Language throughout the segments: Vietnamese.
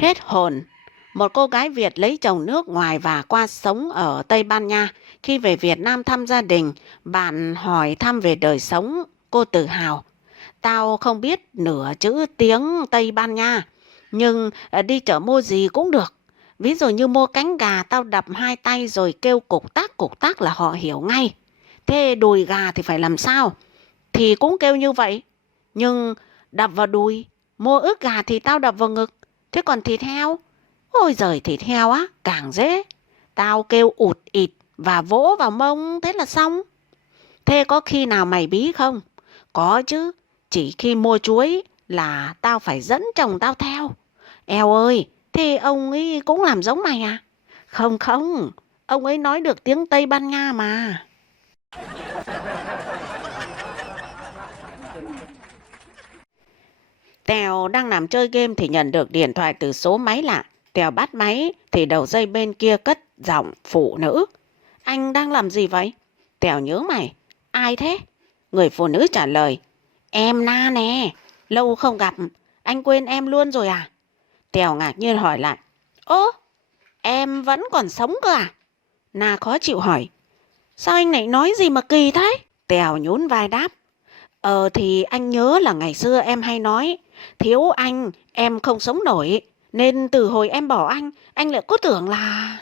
Hết hồn. Một cô gái Việt lấy chồng nước ngoài và qua sống ở Tây Ban Nha. Khi về Việt Nam thăm gia đình, bạn hỏi thăm về đời sống. Cô tự hào. Tao không biết nửa chữ tiếng Tây Ban Nha, nhưng đi chợ mua gì cũng được. Ví dụ như mua cánh gà, tao đập hai tay rồi kêu cục tác là họ hiểu ngay. Thế đùi gà thì phải làm sao? Thì cũng kêu như vậy. Nhưng đập vào đùi, mua ức gà thì tao đập vào ngực. Thế còn thịt heo? Ôi giời, thịt heo á, càng dễ. Tao kêu ụt ịt và vỗ vào mông, thế là xong. Thế có khi nào mày bí không? Có chứ, chỉ khi mua chuối là tao phải dẫn chồng tao theo. Eo ơi, thế ông ấy cũng làm giống mày à? Không không, ông ấy nói được tiếng Tây Ban Nha mà. Tèo đang nằm chơi game thì nhận được điện thoại từ số máy lạ. Tèo bắt máy thì đầu dây bên kia cất giọng phụ nữ. Anh đang làm gì vậy? Tèo nhớ mày. Ai thế? Người phụ nữ trả lời. Em Na nè, lâu không gặp, anh quên em luôn rồi à? Tèo ngạc nhiên hỏi lại. Ố, em vẫn còn sống cơ à? Na khó chịu hỏi. Sao anh lại nói gì mà kỳ thế? Tèo nhún vai đáp. Thì anh nhớ là ngày xưa em hay nói, thiếu anh em không sống nổi, nên từ hồi em bỏ anh lại cứ tưởng là...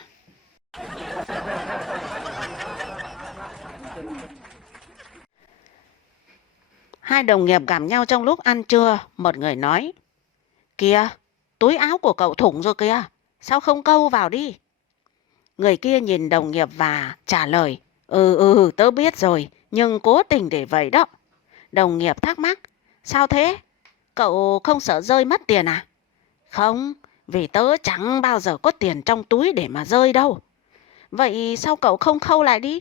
Hai đồng nghiệp gặp nhau trong lúc ăn trưa, một người nói, kìa, túi áo của cậu thủng rồi kìa, sao không câu vào đi? Người kia nhìn đồng nghiệp và trả lời, tớ biết rồi, nhưng cố tình để vậy đó. Đồng nghiệp thắc mắc, sao thế? Cậu không sợ rơi mất tiền à? Không, vì tớ chẳng bao giờ có tiền trong túi để mà rơi đâu. Vậy sao cậu không khâu lại đi?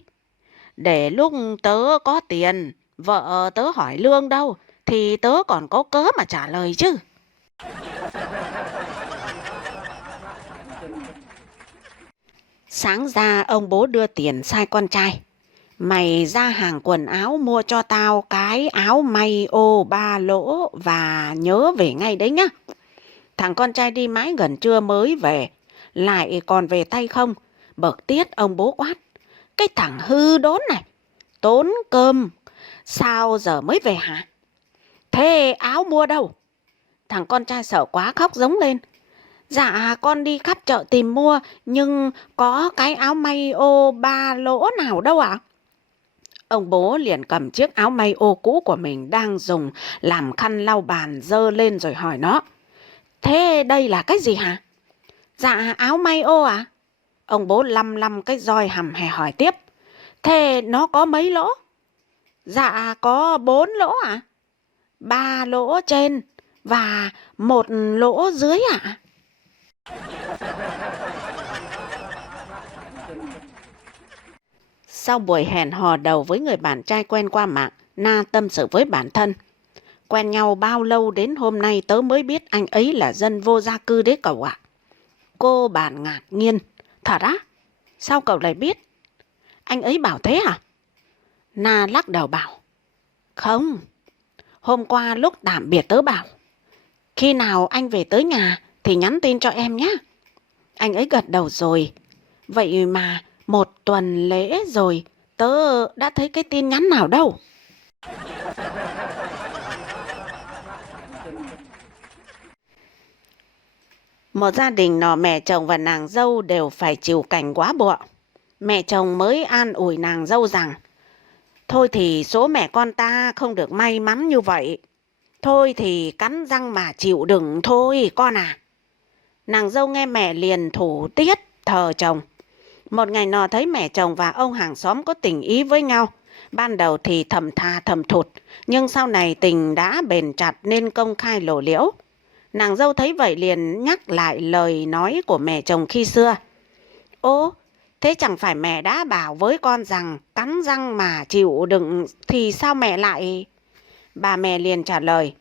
Để lúc tớ có tiền, vợ tớ hỏi lương đâu, thì tớ còn có cớ mà trả lời chứ. Sáng ra ông bố đưa tiền sai con trai. Mày ra hàng quần áo mua cho tao cái áo may ô ba lỗ và nhớ về ngay đấy nhá. Thằng con trai đi mãi gần trưa mới về, lại còn về tay không. Bực tiết ông bố quát. Cái thằng hư đốn này, tốn cơm, sao giờ mới về hả? Thế áo mua đâu? Thằng con trai sợ quá khóc giống lên. Dạ con đi khắp chợ tìm mua, nhưng có cái áo may ô ba lỗ nào đâu ạ? Ông bố liền cầm chiếc áo may ô cũ của mình đang dùng làm khăn lau bàn dơ lên rồi hỏi nó. Thế đây là cái gì hả? Dạ áo may ô à? Ông bố lăm lăm cái roi hầm hè hỏi tiếp. Thế nó có mấy lỗ? Dạ có 4 lỗ ạ. 3 lỗ trên và 1 lỗ dưới ạ. Sau buổi hẹn hò đầu với người bạn trai quen qua mạng, Na tâm sự với bản thân. Quen nhau bao lâu đến hôm nay tớ mới biết anh ấy là dân vô gia cư đấy cậu ạ. Cô bạn ngạc nhiên. Thật á? Sao cậu lại biết? Anh ấy bảo thế à? Na lắc đầu bảo. Không. Hôm qua lúc tạm biệt tớ bảo. Khi nào anh về tới nhà thì nhắn tin cho em nhé. Anh ấy gật đầu rồi. Vậy mà 1 tuần lễ rồi tớ đã thấy cái tin nhắn nào đâu. Một gia đình nọ mẹ chồng và nàng dâu đều phải chịu cảnh quá bụa. Mẹ chồng mới an ủi nàng dâu rằng thôi thì số mẹ con ta không được may mắn như vậy. Thôi thì cắn răng mà chịu đựng thôi con à. Nàng dâu nghe mẹ liền thủ tiết thờ chồng. Một ngày nọ thấy mẹ chồng và ông hàng xóm có tình ý với nhau. Ban đầu thì thầm tha thầm thụt, nhưng sau này tình đã bền chặt nên công khai lộ liễu. Nàng dâu thấy vậy liền nhắc lại lời nói của mẹ chồng khi xưa. Ô, thế chẳng phải mẹ đã bảo với con rằng cắn răng mà chịu đựng thì sao mẹ lại... Bà mẹ liền trả lời,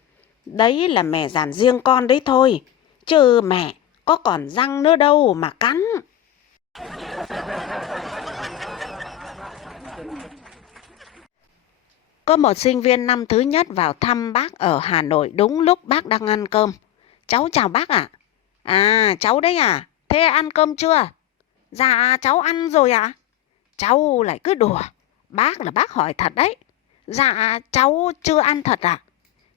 đấy là mẹ dặn riêng con đấy thôi, chứ mẹ có còn răng nữa đâu mà cắn. Có một sinh viên năm thứ nhất vào thăm bác ở Hà Nội đúng lúc bác đang ăn cơm. Cháu chào bác ạ. À, cháu đấy à? Thế ăn cơm chưa? Dạ, cháu ăn rồi ạ. Cháu lại cứ đùa. Bác là bác hỏi thật đấy. Dạ, cháu chưa ăn thật à?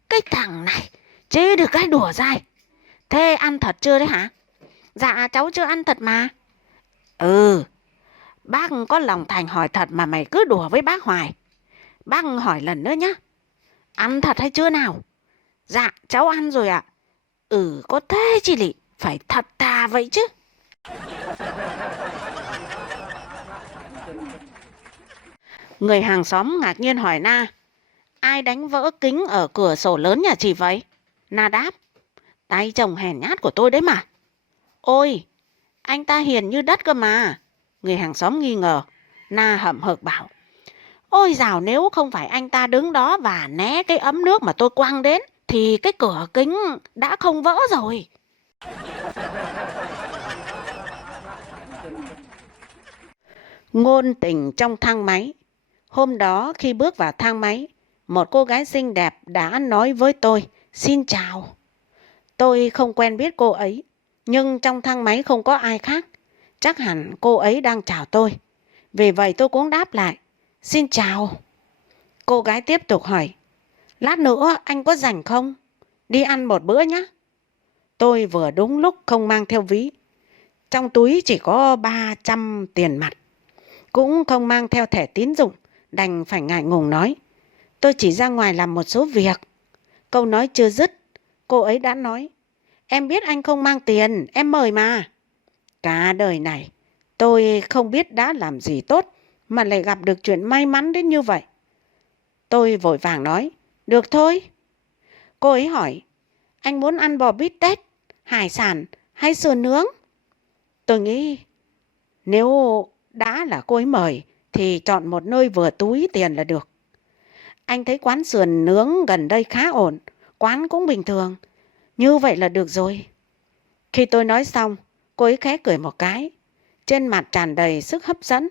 Cái thằng này, chế được cái đùa dai. Thế ăn thật chưa đấy hả? Dạ, cháu chưa ăn thật mà. Ừ, bác có lòng thành hỏi thật mà mày cứ đùa với bác hoài. Bác hỏi lần nữa nhá. Ăn thật hay chưa nào? Dạ, cháu ăn rồi ạ. Ừ, có thế chi lị, phải thật thà vậy chứ. Người hàng xóm ngạc nhiên hỏi Na, ai đánh vỡ kính ở cửa sổ lớn nhà chị vậy? Na đáp, tay chồng hèn nhát của tôi đấy mà. Ôi, anh ta hiền như đất cơ mà. Người hàng xóm nghi ngờ. Na hậm hực bảo, ôi dào, nếu không phải anh ta đứng đó và né cái ấm nước mà tôi quăng đến, thì cái cửa kính đã không vỡ rồi. Ngôn tình trong thang máy. Hôm đó khi bước vào thang máy, một cô gái xinh đẹp đã nói với tôi, xin chào. Tôi không quen biết cô ấy, nhưng trong thang máy không có ai khác. Chắc hẳn cô ấy đang chào tôi. Vì vậy tôi cũng đáp lại, xin chào. Cô gái tiếp tục hỏi, lát nữa anh có rảnh không? Đi ăn một bữa nhé. Tôi vừa đúng lúc không mang theo ví. Trong túi chỉ có 300 tiền mặt. Cũng không mang theo thẻ tín dụng, đành phải ngại ngùng nói. Tôi chỉ ra ngoài làm một số việc. Câu nói chưa dứt, cô ấy đã nói, em biết anh không mang tiền, em mời mà. Cả đời này, tôi không biết đã làm gì tốt mà lại gặp được chuyện may mắn đến như vậy. Tôi vội vàng nói, được thôi. Cô ấy hỏi, anh muốn ăn bò bít tết, hải sản hay sườn nướng? Tôi nghĩ nếu đã là cô ấy mời thì chọn một nơi vừa túi tiền là được. Anh thấy quán sườn nướng gần đây khá ổn, quán cũng bình thường. Như vậy là được rồi. Khi tôi nói xong, cô ấy khẽ cười một cái. Trên mặt tràn đầy sức hấp dẫn.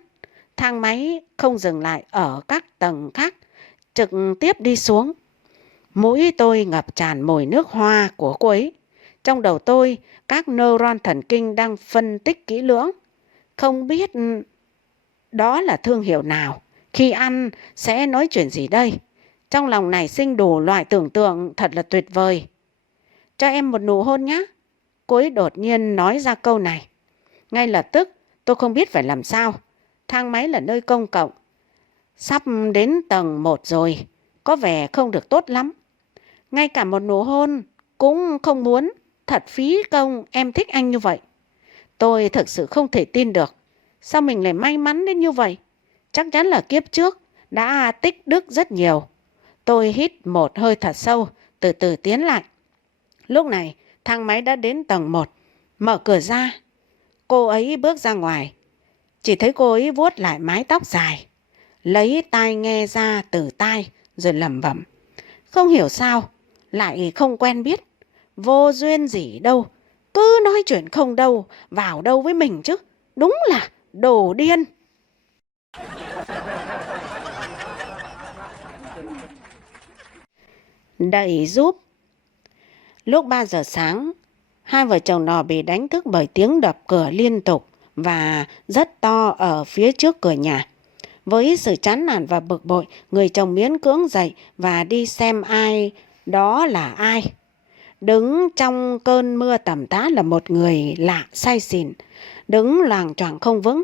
Thang máy không dừng lại ở các tầng khác, trực tiếp đi xuống. Mũi tôi ngập tràn mùi nước hoa của cô ấy. Trong đầu tôi, các neuron thần kinh đang phân tích kỹ lưỡng. Không biết đó là thương hiệu nào, khi ăn sẽ nói chuyện gì đây. Trong lòng nảy sinh đủ loại tưởng tượng thật là tuyệt vời. Cho em một nụ hôn nhé. Cô ấy đột nhiên nói ra câu này. Ngay lập tức tôi không biết phải làm sao. Thang máy là nơi công cộng. Sắp đến tầng 1 rồi, có vẻ không được tốt lắm. Ngay cả một nụ hôn cũng không muốn. Thật phí công em thích anh như vậy. Tôi thực sự không thể tin được. Sao mình lại may mắn đến như vậy? Chắc chắn là kiếp trước đã tích đức rất nhiều. Tôi hít một hơi thật sâu, từ từ tiến lại. Lúc này thang máy đã đến tầng 1. Mở cửa ra, cô ấy bước ra ngoài. Chỉ thấy cô ấy vuốt lại mái tóc dài, lấy tai nghe ra từ tai rồi lẩm bẩm. Không hiểu sao, lại không quen biết. Vô duyên gì đâu, cứ nói chuyện không đâu, vào đâu với mình chứ. Đúng là đồ điên. Đậy giúp. Lúc 3 giờ sáng, hai vợ chồng nọ bị đánh thức bởi tiếng đập cửa liên tục và rất to ở phía trước cửa nhà. Với sự chán nản và bực bội, người chồng miễn cưỡng dậy và đi xem ai đó là ai. Đứng trong cơn mưa tầm tã là một người lạ say xỉn, đứng loạng choạng không vững.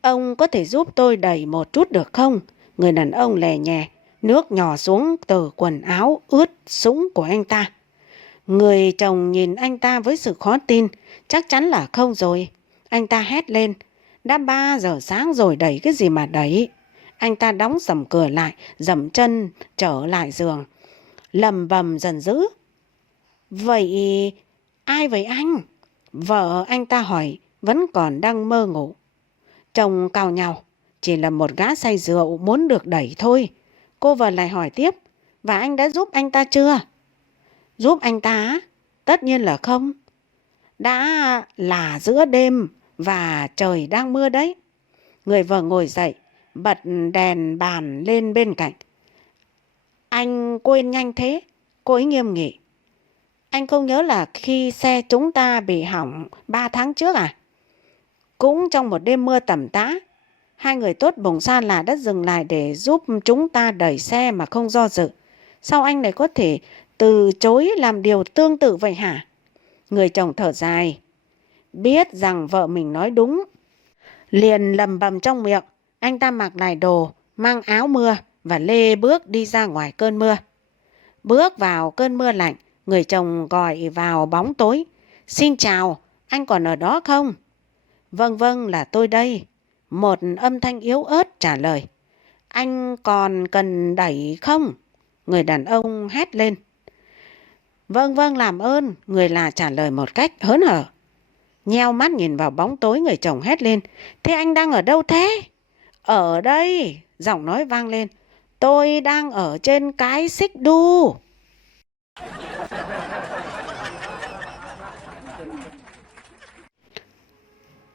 Ông có thể giúp tôi đẩy một chút được không? Người đàn ông lè nhè, nước nhỏ xuống từ quần áo ướt sũng của anh ta. Người chồng nhìn anh ta với sự khó tin, chắc chắn là không rồi. Anh ta hét lên, đã 3 giờ sáng rồi đẩy cái gì mà đẩy. Anh ta đóng sầm cửa lại, dậm chân trở lại giường, lầm bầm giận dữ. Vậy ai vậy anh? Vợ anh ta hỏi, vẫn còn đang mơ ngủ. Chồng cào nhàu, chỉ là một gã say rượu muốn được đẩy thôi. Cô vợ lại hỏi tiếp, và anh đã giúp anh ta chưa? Giúp anh ta? Tất nhiên là không. Đã là giữa đêm và trời đang mưa đấy. Người vợ ngồi dậy, bật đèn bàn lên bên cạnh. Anh quên nhanh thế. Cô ấy nghiêm nghị. Anh không nhớ là khi xe chúng ta bị hỏng 3 tháng trước à? Cũng trong một đêm mưa tầm tã, hai người tốt bụng xa lạ đã dừng lại để giúp chúng ta đẩy xe mà không do dự. Sao anh lại có thể từ chối làm điều tương tự vậy hả? Người chồng thở dài, biết rằng vợ mình nói đúng, liền lầm bầm trong miệng. Anh ta mặc lại đồ, mang áo mưa và lê bước đi ra ngoài cơn mưa. Bước vào cơn mưa lạnh, người chồng gọi vào bóng tối. Xin chào, anh còn ở đó không? Vâng vâng, là tôi đây. Một âm thanh yếu ớt trả lời. Anh còn cần đẩy không? Người đàn ông hét lên. Vâng vâng, làm ơn, người lạ trả lời một cách hớn hở. Nheo mắt nhìn vào bóng tối, người chồng hét lên. Thế anh đang ở đâu thế? Ở đây, giọng nói vang lên. Tôi đang ở trên cái xích đu.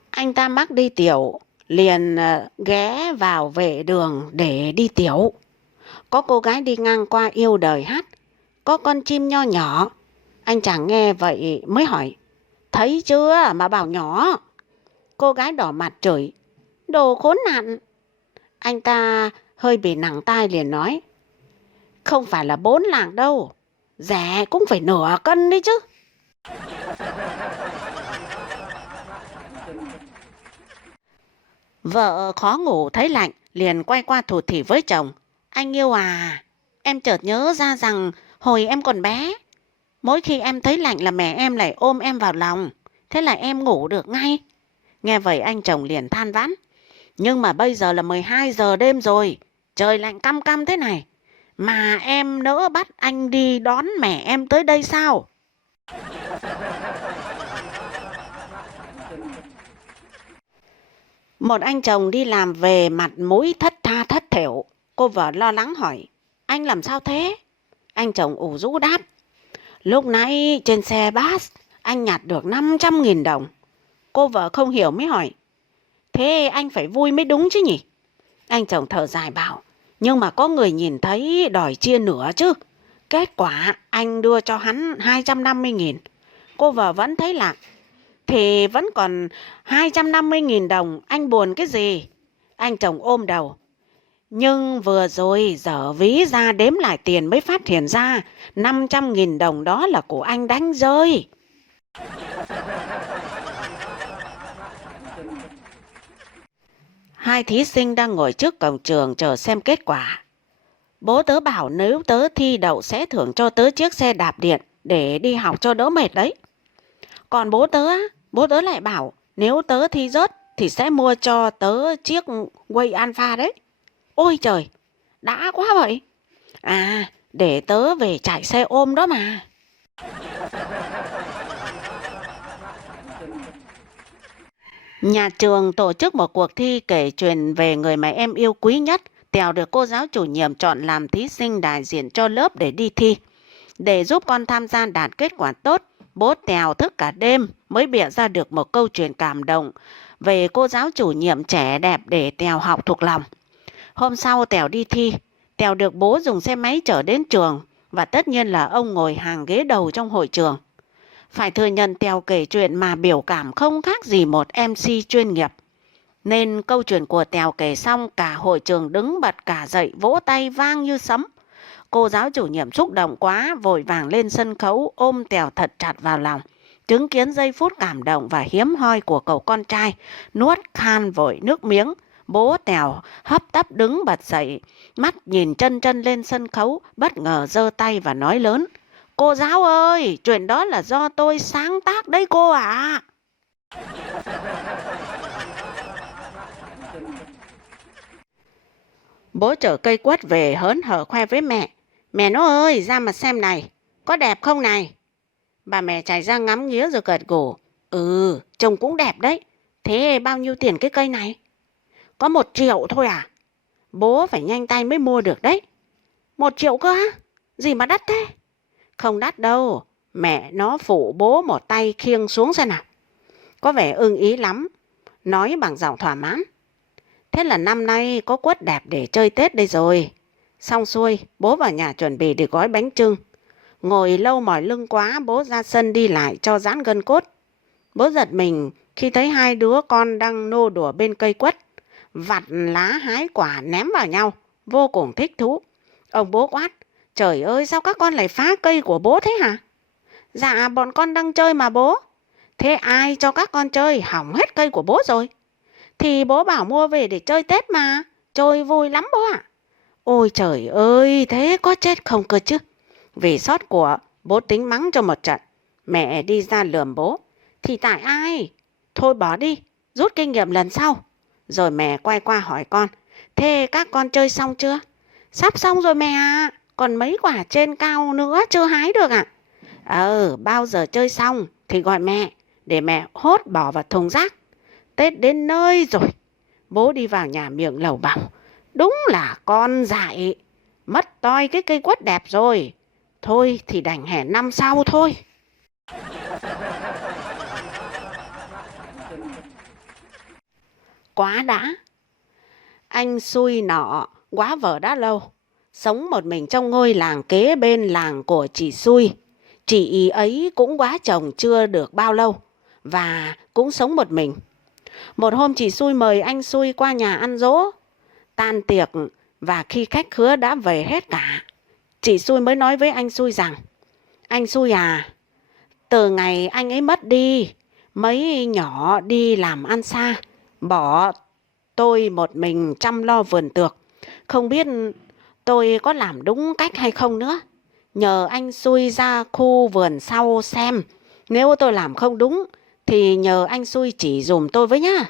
Anh ta mắc đi tiểu, liền ghé vào vệ đường để đi tiểu. Có cô gái đi ngang qua yêu đời hát. Có con chim nho nhỏ. Anh chàng nghe vậy mới hỏi. Thấy chưa mà bảo nhỏ. Cô gái đỏ mặt chửi. Đồ khốn nạn. Anh ta hơi bị nặng tai liền nói. Không phải là 4 lạng đâu. Rẻ cũng phải nửa cân đấy chứ. Vợ khó ngủ thấy lạnh, liền quay qua thủ thỉ với chồng. Anh yêu à, em chợt nhớ ra rằng hồi em còn bé, mỗi khi em thấy lạnh là mẹ em lại ôm em vào lòng, thế là em ngủ được ngay. Nghe vậy anh chồng liền than vãn. Nhưng mà bây giờ là 12 giờ đêm rồi, trời lạnh căm căm thế này, mà em nỡ bắt anh đi đón mẹ em tới đây sao? Một anh chồng đi làm về mặt mũi thất tha thất thểu. Cô vợ lo lắng hỏi. Anh làm sao thế? Anh chồng ủ rũ đáp. Lúc nãy trên xe bus anh nhặt được 500.000 đồng. Cô vợ không hiểu mới hỏi. Thế anh phải vui mới đúng chứ nhỉ? Anh chồng thở dài bảo. Nhưng mà có người nhìn thấy đòi chia nửa chứ. Kết quả anh đưa cho hắn 250.000. Cô vợ vẫn thấy lạ. Thì vẫn còn 250.000 đồng, anh buồn cái gì? Anh chồng ôm đầu. Nhưng vừa rồi dở ví ra đếm lại tiền mới phát hiện ra 500.000 đồng đó là của anh đánh rơi. Hai thí sinh đang ngồi trước cổng trường chờ xem kết quả. Bố tớ bảo nếu tớ thi đậu sẽ thưởng cho tớ chiếc xe đạp điện để đi học cho đỡ mệt đấy. Còn bố tớ lại bảo nếu tớ thi rớt thì sẽ mua cho tớ chiếc Way Alpha đấy. Ôi trời, đã quá vậy. À, để tớ về chạy xe ôm đó mà. Nhà trường tổ chức một cuộc thi kể chuyện về người mà em yêu quý nhất. Tèo được cô giáo chủ nhiệm chọn làm thí sinh đại diện cho lớp để đi thi. Để giúp con tham gia đạt kết quả tốt, bố Tèo thức cả đêm mới bịa ra được một câu chuyện cảm động về cô giáo chủ nhiệm trẻ đẹp để Tèo học thuộc lòng. Hôm sau Tèo đi thi, Tèo được bố dùng xe máy chở đến trường và tất nhiên là ông ngồi hàng ghế đầu trong hội trường. Phải thừa nhận Tèo kể chuyện mà biểu cảm không khác gì một MC chuyên nghiệp. Nên câu chuyện của Tèo kể xong cả hội trường đứng bật cả dậy vỗ tay vang như sấm. Cô giáo chủ nhiệm xúc động quá vội vàng lên sân khấu ôm Tèo thật chặt vào lòng. Chứng kiến giây phút cảm động và hiếm hoi của cậu con trai, nuốt khan vội nước miếng. Bố Tèo hấp tấp đứng bật dậy, mắt nhìn chân chân lên sân khấu, bất ngờ giơ tay và nói lớn. Cô giáo ơi, chuyện đó là do tôi sáng tác đấy cô ạ. Bố chở cây quất về hớn hở khoe với mẹ. Mẹ nó ơi, ra mà xem này, có đẹp không này? Bà mẹ chạy ra ngắm nghía rồi gật gù. Ừ, trông cũng đẹp đấy. Thế bao nhiêu tiền cái cây này? Có 1 triệu thôi à? Bố phải nhanh tay mới mua được đấy. 1 triệu cơ á? Gì mà đắt thế? Không đắt đâu. Mẹ nó phụ bố một tay khiêng xuống xem nào. Có vẻ ưng ý lắm. Nói bằng giọng thỏa mãn. Thế là năm nay có quất đẹp để chơi Tết đây rồi. Xong xuôi, bố vào nhà chuẩn bị để gói bánh chưng. Ngồi lâu mỏi lưng quá, bố ra sân đi lại cho giãn gân cốt. Bố giật mình khi thấy hai đứa con đang nô đùa bên cây quất, vặt lá hái quả ném vào nhau, vô cùng thích thú. Ông bố quát: "Trời ơi, sao các con lại phá cây của bố thế hả?" "Dạ, bọn con đang chơi mà bố." "Thế ai cho các con chơi, hỏng hết cây của bố rồi." "Thì bố bảo mua về để chơi Tết mà, chơi vui lắm bố ạ." Ôi trời ơi, thế có chết không cơ chứ. Vì sót của, bố tính mắng cho một trận. Mẹ đi ra lườm bố: "Thì tại ai? Thôi bỏ đi, rút kinh nghiệm lần sau." Rồi mẹ quay qua hỏi con: "Thế các con chơi xong chưa?" "Sắp xong rồi mẹ ạ, còn mấy quả trên cao nữa chưa hái được ạ." Bao giờ chơi xong thì gọi mẹ, để mẹ hốt bỏ vào thùng rác." Tết đến nơi rồi, bố đi vào nhà miệng lầu bầu: "Đúng là con dại, mất toi cái cây quất đẹp rồi. Thôi thì đành hẹn năm sau thôi." Quá đã. Anh xui nọ quá vợ đã lâu, sống một mình trong ngôi làng kế bên làng của chị xui. Chị ấy cũng quá chồng chưa được bao lâu và cũng sống một mình. Một hôm chị xui mời anh xui qua nhà ăn dỗ. Tan tiệc và khi khách khứa đã về hết cả, chị xui mới nói với anh xui rằng: "Anh xui à, từ ngày anh ấy mất đi, mấy nhỏ đi làm ăn xa, bỏ tôi một mình chăm lo vườn tược. Không biết tôi có làm đúng cách hay không nữa. Nhờ anh xui ra khu vườn sau xem, nếu tôi làm không đúng thì nhờ anh xui chỉ dùm tôi với nhá."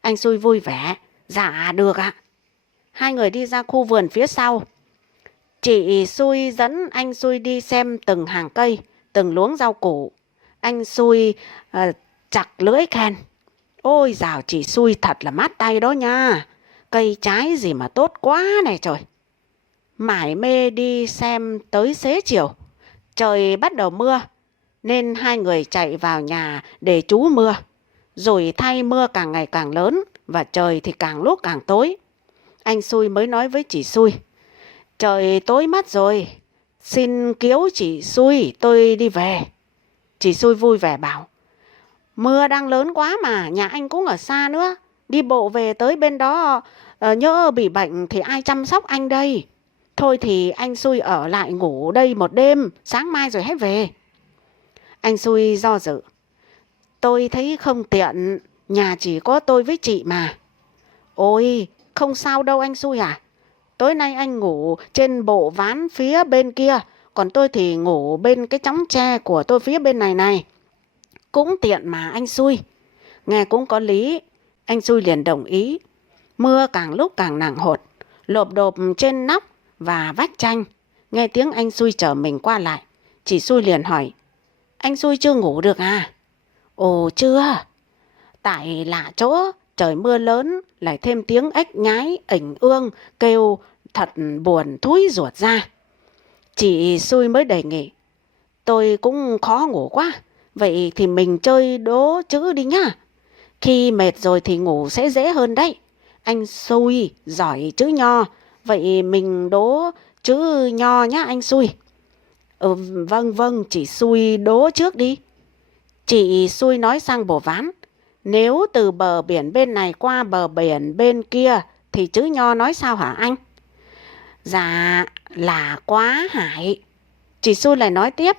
Anh xui vui vẻ: "Dạ được ạ." Hai người đi ra khu vườn phía sau. Chị xui dẫn anh xui đi xem từng hàng cây, từng luống rau củ. Anh xui chặt lưỡi khen: "Ôi dào, chị xui thật là mát tay đó nha. Cây trái gì mà tốt quá này trời." Mải mê đi xem tới xế chiều, trời bắt đầu mưa, nên hai người chạy vào nhà để trú mưa. Rồi thay mưa càng ngày càng lớn và trời thì càng lúc càng tối. Anh xui mới nói với chị xui: "Trời tối mất rồi, xin cứu chị xui tôi đi về." Chị xui vui vẻ bảo: "Mưa đang lớn quá mà, nhà anh cũng ở xa nữa. Đi bộ về tới bên đó nhỡ bị bệnh thì ai chăm sóc anh đây. Thôi thì anh xui ở lại ngủ đây một đêm, sáng mai rồi hãy về." Anh xui do dự: "Tôi thấy không tiện, nhà chỉ có tôi với chị mà." "Ôi, không sao đâu anh xui à. Tối nay anh ngủ trên bộ ván phía bên kia, còn tôi thì ngủ bên cái chõng tre của tôi phía bên này này. Cũng tiện mà anh xui." Nghe cũng có lý, anh xui liền đồng ý. Mưa càng lúc càng nặng hột, lộp độp trên nóc và vách tranh. Nghe tiếng anh xui chở mình qua lại, chị xui liền hỏi: "Anh xui chưa ngủ được à?" "Ồ chưa. Tại lạ chỗ, trời mưa lớn, lại thêm tiếng ếch nhái, ểnh ương, kêu thật buồn thúi ruột ra." Chị xui mới đề nghị: "Tôi cũng khó ngủ quá, vậy thì mình chơi đố chữ đi nhá. Khi mệt rồi thì ngủ sẽ dễ hơn đấy. Anh xui giỏi chữ nho, vậy mình đố chữ nho nhá anh xui." Vâng vâng, chị xui đố trước đi." Chị xui nói sang bồ ván: "Nếu từ bờ biển bên này qua bờ biển bên kia thì chữ nho nói sao hả anh?" "Dạ là quá hải." Chị xui lại nói tiếp: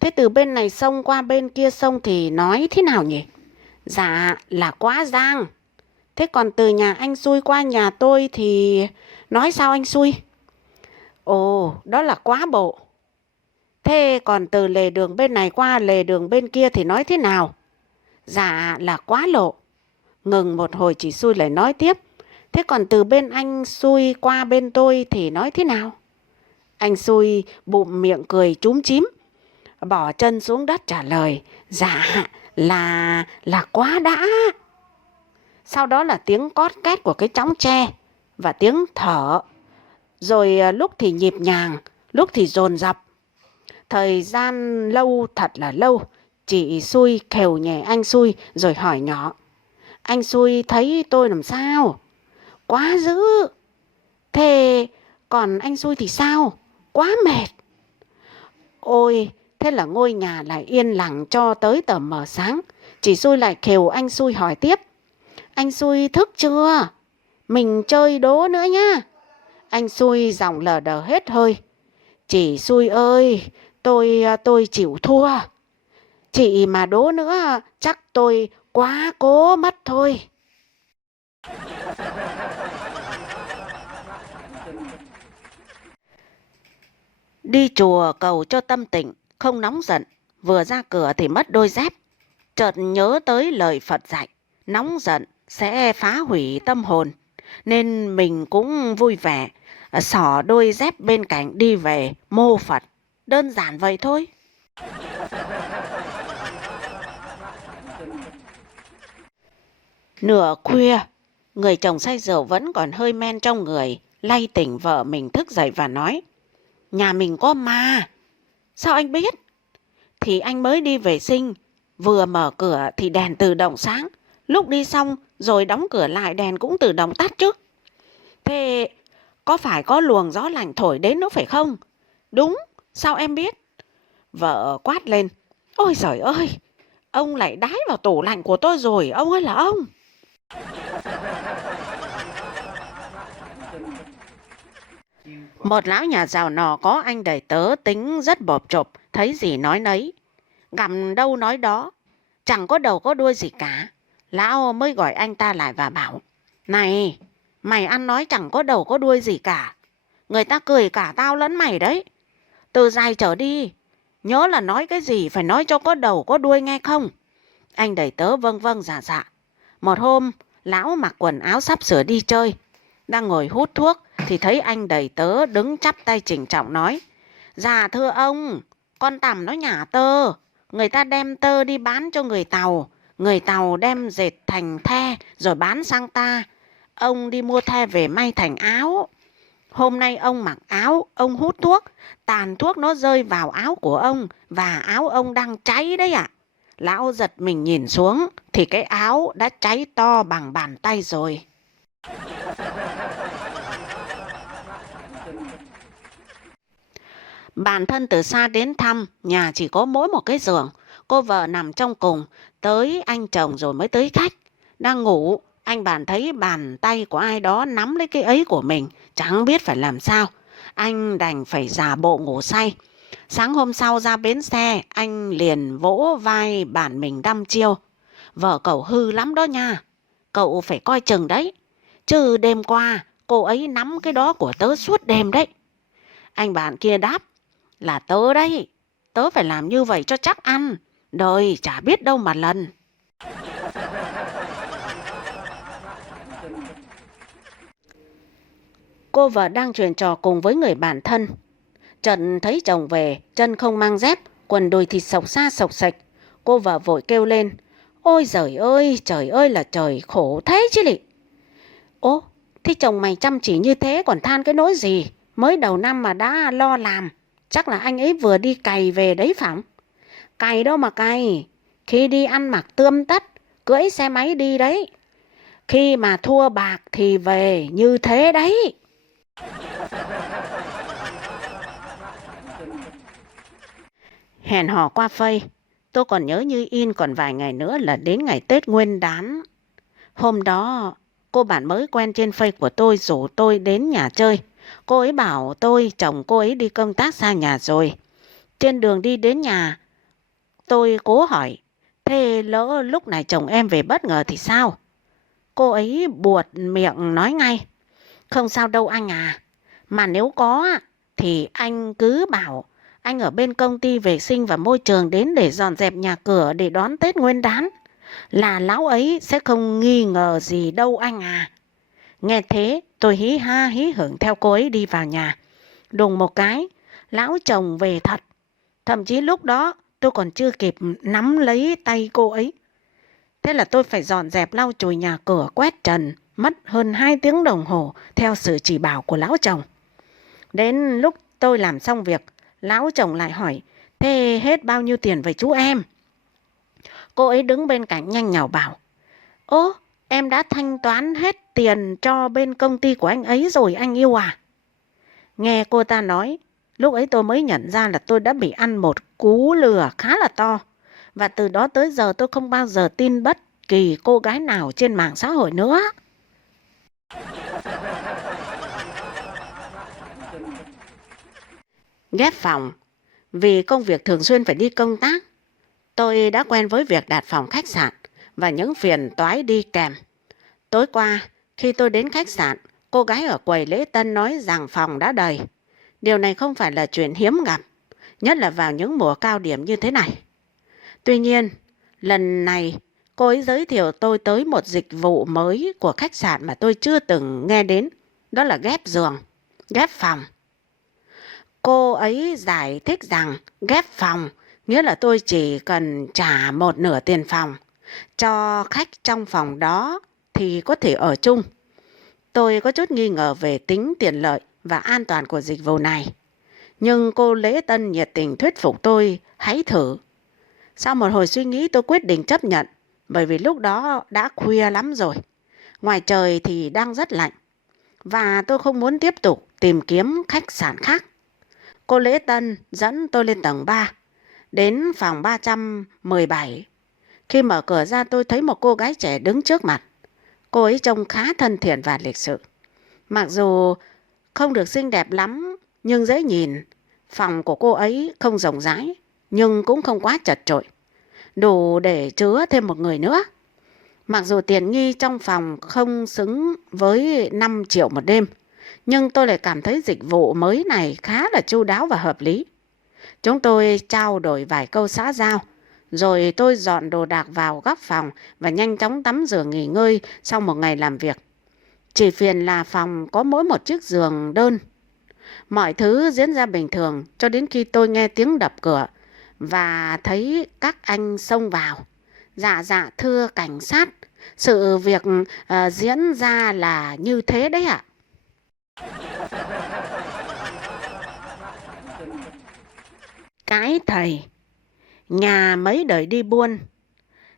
"Thế từ bên này sông qua bên kia sông thì nói thế nào nhỉ?" "Dạ là quá giang." "Thế còn từ nhà anh xui qua nhà tôi thì nói sao anh xui?" "Ồ, đó là quá bộ." "Thế còn từ lề đường bên này qua lề đường bên kia thì nói thế nào?" "Dạ là quá lộ." Ngừng một hồi chị xui lại nói tiếp: "Thế còn từ bên anh xui qua bên tôi thì nói thế nào?" Anh xui bụm miệng cười chúm chím, bỏ chân xuống đất trả lời: "Dạ là quá đã." Sau đó là tiếng cót két của cái chõng tre và tiếng thở, rồi lúc thì nhịp nhàng, lúc thì dồn dập. Thời gian lâu thật là lâu. Chị xui khều nhẹ anh xui rồi hỏi nhỏ: "Anh xui thấy tôi làm sao?" "Quá dữ." "Thế còn anh xui thì sao?" "Quá mệt." Ôi, thế là ngôi nhà lại yên lặng cho tới tờ mờ sáng. Chị Xui lại khều anh Xui hỏi tiếp. Anh Xui thức chưa? Mình chơi đố nữa nhá. Anh Xui giọng lờ đờ hết hơi. Chị Xui ơi, tôi chịu thua. Chị mà đố nữa chắc tôi quá cố mất thôi. Đi chùa cầu cho tâm tịnh, không nóng giận. Vừa ra cửa thì mất đôi dép. Chợt nhớ tới lời Phật dạy, nóng giận sẽ phá hủy tâm hồn. Nên mình cũng vui vẻ, xỏ đôi dép bên cạnh đi về mô Phật. Đơn giản vậy thôi. Nửa khuya, người chồng say rượu vẫn còn hơi men trong người, lay tỉnh vợ mình thức dậy và nói. Nhà mình có ma. Sao anh biết? Thì anh mới đi vệ sinh, vừa mở cửa thì đèn tự động sáng. Lúc đi xong rồi đóng cửa lại đèn cũng tự động tắt chứ. Thế có phải có luồng gió lạnh thổi đến nữa phải không? Đúng, sao em biết? Vợ quát lên. Ôi giời ơi, ông lại đái vào tủ lạnh của tôi rồi, ông ơi là ông. Một lão nhà giàu nọ có anh đầy tớ tính rất bộp chộp, thấy gì nói nấy. Gặm đâu nói đó, chẳng có đầu có đuôi gì cả. Lão mới gọi anh ta lại và bảo. Này, mày ăn nói chẳng có đầu có đuôi gì cả. Người ta cười cả tao lẫn mày đấy. Từ dài trở đi, nhớ là nói cái gì phải nói cho có đầu có đuôi nghe không? Anh đầy tớ vâng vâng dạ dạ. Một hôm, lão mặc quần áo sắp sửa đi chơi. Đang ngồi hút thuốc thì thấy anh đầy tớ đứng chắp tay trịnh trọng nói. Dạ thưa ông, con Tằm nó nhả tơ. Người ta đem tơ đi bán cho người Tàu. Người Tàu đem dệt thành the rồi bán sang ta. Ông đi mua the về may thành áo. Hôm nay ông mặc áo, ông hút thuốc. Tàn thuốc nó rơi vào áo của ông và áo ông đang cháy đấy ạ. Lão giật mình nhìn xuống thì cái áo đã cháy to bằng bàn tay rồi. Bạn thân từ xa đến thăm, nhà chỉ có mỗi một cái giường. Cô vợ nằm trong cùng, tới anh chồng rồi mới tới khách. Đang ngủ, anh bạn thấy bàn tay của ai đó nắm lấy cái ấy của mình, chẳng biết phải làm sao. Anh đành phải giả bộ ngủ say. Sáng hôm sau ra bến xe, anh liền vỗ vai bạn mình đăm chiêu. Vợ cậu hư lắm đó nha, cậu phải coi chừng đấy. Chứ đêm qua, cô ấy nắm cái đó của tớ suốt đêm đấy. Anh bạn kia đáp. Là tớ đấy, tớ phải làm như vậy cho chắc ăn, đời chả biết đâu mà lần. Cô vợ đang chuyện trò cùng với người bạn thân. Chợt thấy chồng về, chân không mang dép, quần đùi thịt xộc xa xộc xệch. Cô vợ vội kêu lên. Ôi giời ơi, trời ơi là trời, khổ thế chứ lị. Ố, thế chồng mày chăm chỉ như thế còn than cái nỗi gì? Mới đầu năm mà đã lo làm. Chắc là anh ấy vừa đi cày về đấy phỏng. Cày đâu mà cày. Khi đi ăn mặc tươm tất, cưỡi xe máy đi đấy. Khi mà thua bạc thì về như thế đấy. Hẹn hò qua Face. Tôi còn nhớ như in còn vài ngày nữa là đến ngày Tết Nguyên Đán. Hôm đó, cô bạn mới quen trên Face của tôi rủ tôi đến nhà chơi. Cô ấy bảo tôi chồng cô ấy đi công tác xa nhà rồi. Trên đường đi đến nhà, tôi cố hỏi, thế lỡ lúc này chồng em về bất ngờ thì sao? Cô ấy buột miệng nói ngay, không sao đâu anh à. Mà nếu có thì anh cứ bảo anh ở bên công ty vệ sinh và môi trường đến để dọn dẹp nhà cửa để đón Tết Nguyên Đán. Là lão ấy sẽ không nghi ngờ gì đâu anh à. Nghe thế tôi hí ha hí hửng theo cô ấy đi vào nhà. Đùng một cái, lão chồng về thật. Thậm chí lúc đó tôi còn chưa kịp nắm lấy tay cô ấy. Thế là tôi phải dọn dẹp lau chùi nhà cửa quét trần, mất hơn 2 tiếng đồng hồ theo sự chỉ bảo của lão chồng. Đến lúc tôi làm xong việc, lão chồng lại hỏi, thế hết bao nhiêu tiền vậy chú em? Cô ấy đứng bên cạnh nhanh nhảu bảo, ố, em đã thanh toán hết tiền cho bên công ty của anh ấy rồi anh yêu à? Nghe cô ta nói, Lúc ấy tôi mới nhận ra là tôi đã bị ăn một cú lừa khá là to. Và từ đó tới giờ tôi không bao giờ tin bất kỳ cô gái nào trên mạng xã hội nữa. Ghép phòng. Vì công việc thường xuyên phải đi công tác, tôi đã quen với việc đặt phòng khách sạn và những phiền toái đi kèm. Tối qua, khi tôi đến khách sạn, cô gái ở quầy lễ tân nói rằng phòng đã đầy. Điều này không phải là chuyện hiếm gặp, nhất là vào những mùa cao điểm như thế này. Tuy nhiên, lần này cô ấy giới thiệu tôi tới một dịch vụ mới của khách sạn mà tôi chưa từng nghe đến, đó là ghép giường, ghép phòng. Cô ấy giải thích rằng ghép phòng nghĩa là tôi chỉ cần trả một nửa tiền phòng cho khách trong phòng đó thì có thể ở chung. Tôi có chút nghi ngờ về tính tiện lợi và an toàn của dịch vụ này. Nhưng cô lễ tân nhiệt tình thuyết phục tôi hãy thử. Sau một hồi suy nghĩ tôi quyết định chấp nhận, bởi vì lúc đó đã khuya lắm rồi. Ngoài trời thì đang rất lạnh và tôi không muốn tiếp tục tìm kiếm khách sạn khác. Cô lễ tân dẫn tôi lên tầng 3, đến phòng 317. Khi mở cửa ra tôi thấy một cô gái trẻ đứng trước mặt. Cô ấy trông khá thân thiện và lịch sự. Mặc dù không được xinh đẹp lắm nhưng dễ nhìn. Phòng của cô ấy không rộng rãi nhưng cũng không quá chật chội, đủ để chứa thêm một người nữa. Mặc dù tiền nghi trong phòng không xứng với 5 triệu một đêm, nhưng tôi lại cảm thấy dịch vụ mới này khá là chu đáo và hợp lý. Chúng tôi trao đổi vài câu xã giao, rồi tôi dọn đồ đạc vào góc phòng và nhanh chóng tắm rửa nghỉ ngơi sau một ngày làm việc. Chỉ phiền là phòng có mỗi một chiếc giường đơn. Mọi thứ diễn ra bình thường cho đến khi tôi nghe tiếng đập cửa và thấy các anh xông vào. Dạ thưa cảnh sát, sự việc diễn ra là như thế đấy ạ. Cái thầy, nhà mấy đời đi buôn,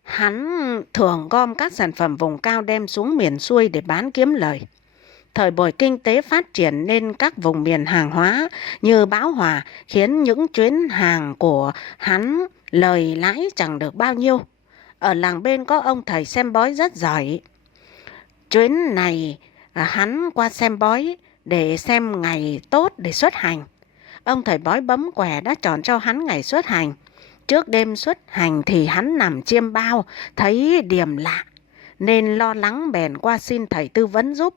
hắn thường gom các sản phẩm vùng cao đem xuống miền xuôi để bán kiếm lời. Thời buổi kinh tế phát triển nên các vùng miền hàng hóa như bão hòa khiến những chuyến hàng của hắn lời lãi chẳng được bao nhiêu. Ở làng bên có ông thầy xem bói rất giỏi. Chuyến này hắn qua xem bói để xem ngày tốt để xuất hành. Ông thầy bói bấm quẻ đã chọn cho hắn ngày xuất hành. Trước đêm xuất hành thì hắn nằm chiêm bao, thấy điềm lạ, nên lo lắng bèn qua xin thầy tư vấn giúp.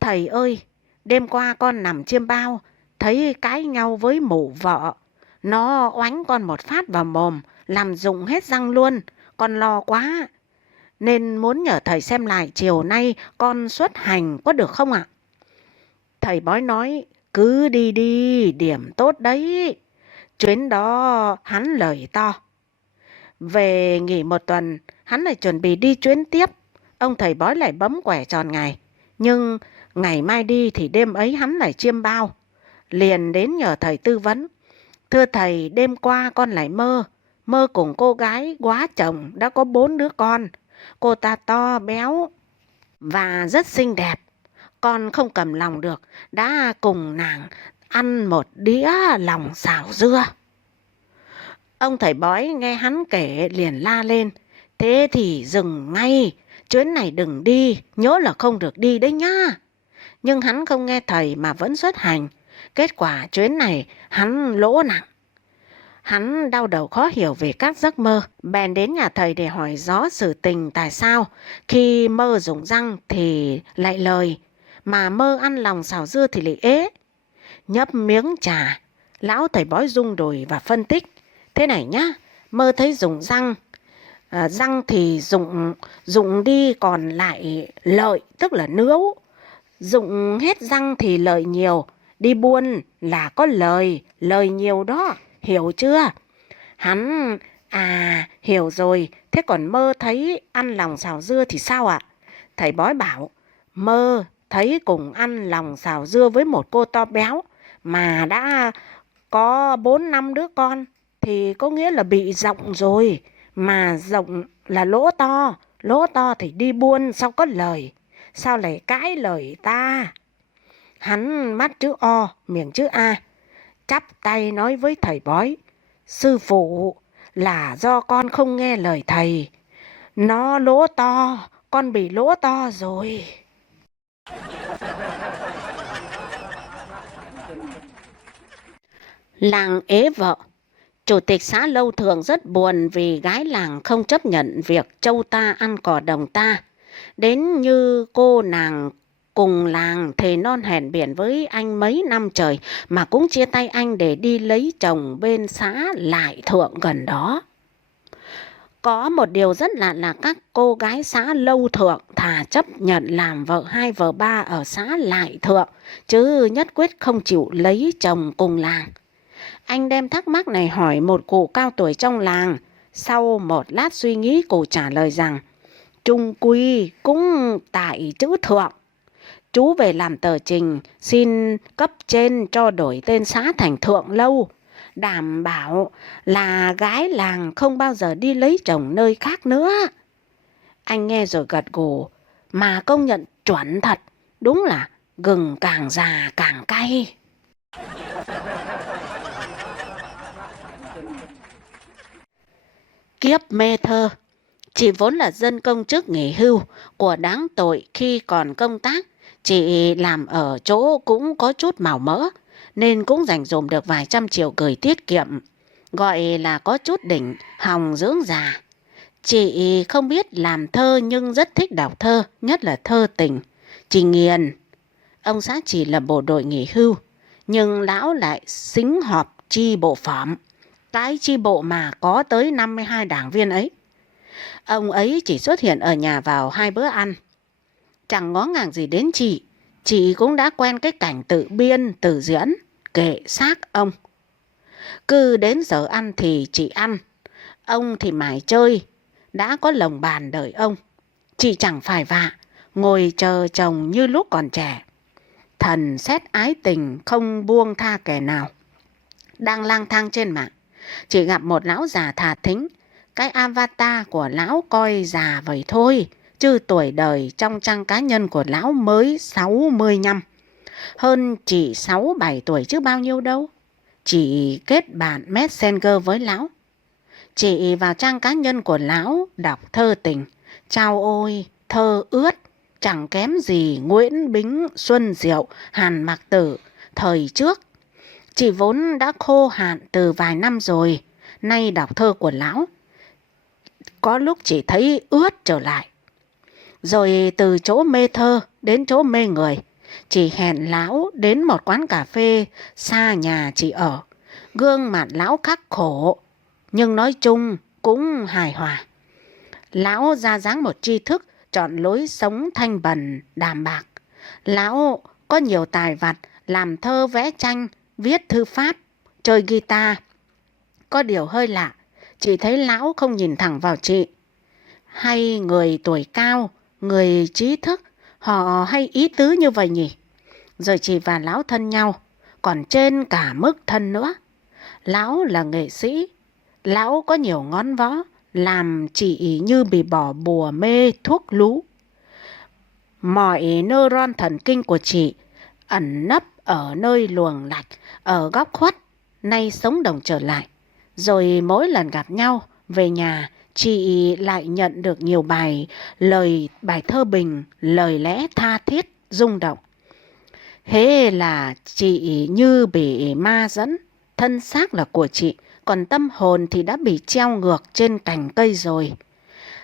Thầy ơi, đêm qua con nằm chiêm bao, thấy cãi nhau với mụ vợ. Nó oánh con một phát vào mồm, làm rụng hết răng luôn. Con lo quá, nên muốn nhờ thầy xem lại chiều nay con xuất hành có được không ạ? Thầy bói nói, cứ đi đi, điểm tốt đấy. Chuyến đó hắn lời to. Về nghỉ một tuần, hắn lại chuẩn bị đi chuyến tiếp. Ông thầy bói lại bấm quẻ tròn ngày. Nhưng ngày mai đi thì đêm ấy hắn lại chiêm bao. Liền đến nhờ thầy tư vấn. Thưa thầy, đêm qua con lại mơ cùng cô gái quá chồng đã có 4 đứa con. Cô ta to, béo và rất xinh đẹp. Con không cầm lòng được, đã cùng nàng ăn một đĩa lòng xào dưa. Ông thầy bói nghe hắn kể liền la lên. Thế thì dừng ngay, chuyến này đừng đi, nhớ là không được đi đấy nhá. Nhưng hắn không nghe thầy mà vẫn xuất hành. Kết quả chuyến này hắn lỗ nặng. Hắn đau đầu khó hiểu về các giấc mơ, bèn đến nhà thầy để hỏi rõ sự tình tại sao khi mơ rụng răng thì lại lời, mà mơ ăn lòng xào dưa thì lại ế. Nhấp miếng trà, lão thầy bói rung đùi và phân tích. Thế này nhá, mơ thấy rụng răng, răng thì rụng đi còn lại lợi, tức là nướu. Rụng hết răng thì lợi nhiều, đi buôn là có lời nhiều đó, hiểu chưa? Hắn, hiểu rồi, thế còn mơ thấy ăn lòng xào dưa thì sao ạ? Thầy bói bảo, mơ thấy cùng ăn lòng xào dưa với một cô to béo mà đã có 4-5 đứa con thì có nghĩa là bị rộng rồi, mà rộng là lỗ to thì đi buôn sao có lời, sao lại cãi lời ta? Hắn mắt chữ O, miệng chữ A. chắp tay nói với thầy bói: Sư phụ, là do con không nghe lời thầy. Nó lỗ to, con bị lỗ to rồi. Làng ế vợ. Chủ tịch xã Lâu Thường rất buồn vì gái làng không chấp nhận việc trâu ta ăn cỏ đồng ta. Đến như cô nàng cùng làng thề non hẹn biển với anh mấy năm trời mà cũng chia tay anh để đi lấy chồng bên xã Lại Thượng gần đó. Có một điều rất lạ là các cô gái xã Lâu Thượng thà chấp nhận làm vợ hai vợ ba ở xã Lại Thượng, chứ nhất quyết không chịu lấy chồng cùng làng. Anh đem thắc mắc này hỏi một cụ cao tuổi trong làng. Sau một lát suy nghĩ, cụ trả lời rằng chung quy cũng tại chữ Thượng. Chú về làm tờ trình xin cấp trên cho đổi tên xã thành Thượng Lâu, đảm bảo là gái làng không bao giờ đi lấy chồng nơi khác nữa. Anh nghe rồi gật gù, mà công nhận chuẩn thật, đúng là gừng càng già càng cay. Kiếp mê thơ. Chị vốn là dân công chức nghỉ hưu, của đáng tội khi còn công tác. Chị làm ở chỗ cũng có chút màu mỡ, nên cũng dành dụm được vài trăm triệu gửi tiết kiệm, gọi là có chút đỉnh hòng dưỡng già. Chị không biết làm thơ nhưng rất thích đọc thơ, nhất là thơ tình. Chị nghiền. Ông xã chị là bộ đội nghỉ hưu, nhưng lão lại xính họp chi bộ phẩm. Cái chi bộ mà có tới 52 đảng viên ấy. Ông ấy chỉ xuất hiện ở nhà vào 2 bữa ăn. Chẳng ngó ngàng gì đến chị cũng đã quen cái cảnh tự biên tự diễn, kệ xác ông. Cứ đến giờ ăn thì chị ăn, ông thì mải chơi, đã có lồng bàn đợi ông. Chị chẳng phải vạ, ngồi chờ chồng như lúc còn trẻ. Thần xét ái tình không buông tha kẻ nào. Đang lang thang trên mạng, chị gặp một lão già thà thính. Cái avatar của lão coi già vậy thôi, chứ tuổi đời trong trang cá nhân của lão mới 65. Hơn chỉ 6-7 tuổi chứ bao nhiêu đâu. Chị kết bạn Messenger với lão. Chị vào trang cá nhân của lão đọc thơ tình. Chao ôi, thơ ướt, chẳng kém gì Nguyễn Bính, Xuân Diệu, Hàn Mạc Tử thời trước. Chị vốn đã khô hạn từ vài năm rồi, nay đọc thơ của lão, có lúc chị thấy ướt trở lại. Rồi từ chỗ mê thơ đến chỗ mê người, chị hẹn lão đến một quán cà phê xa nhà chị ở. Gương mặt lão khắc khổ, nhưng nói chung cũng hài hòa. Lão ra dáng một tri thức, chọn lối sống thanh bần, đạm bạc. Lão có nhiều tài vặt, làm thơ vẽ tranh, viết thư pháp, chơi guitar. Có điều hơi lạ, chị thấy lão không nhìn thẳng vào chị. Hay người tuổi cao, người trí thức, họ hay ý tứ như vậy nhỉ? Rồi chị và lão thân nhau, còn trên cả mức thân nữa. Lão là nghệ sĩ, lão có nhiều ngón võ, làm chị như bị bỏ bùa mê thuốc lú. Mọi neuron thần kinh của chị ẩn nấp ở nơi luồng lạch, ở góc khuất, nay sống động trở lại. Rồi mỗi lần gặp nhau, về nhà, chị lại nhận được nhiều bài thơ bình, lời lẽ tha thiết, rung động. Thế là chị như bị ma dẫn, thân xác là của chị, còn tâm hồn thì đã bị treo ngược trên cành cây rồi.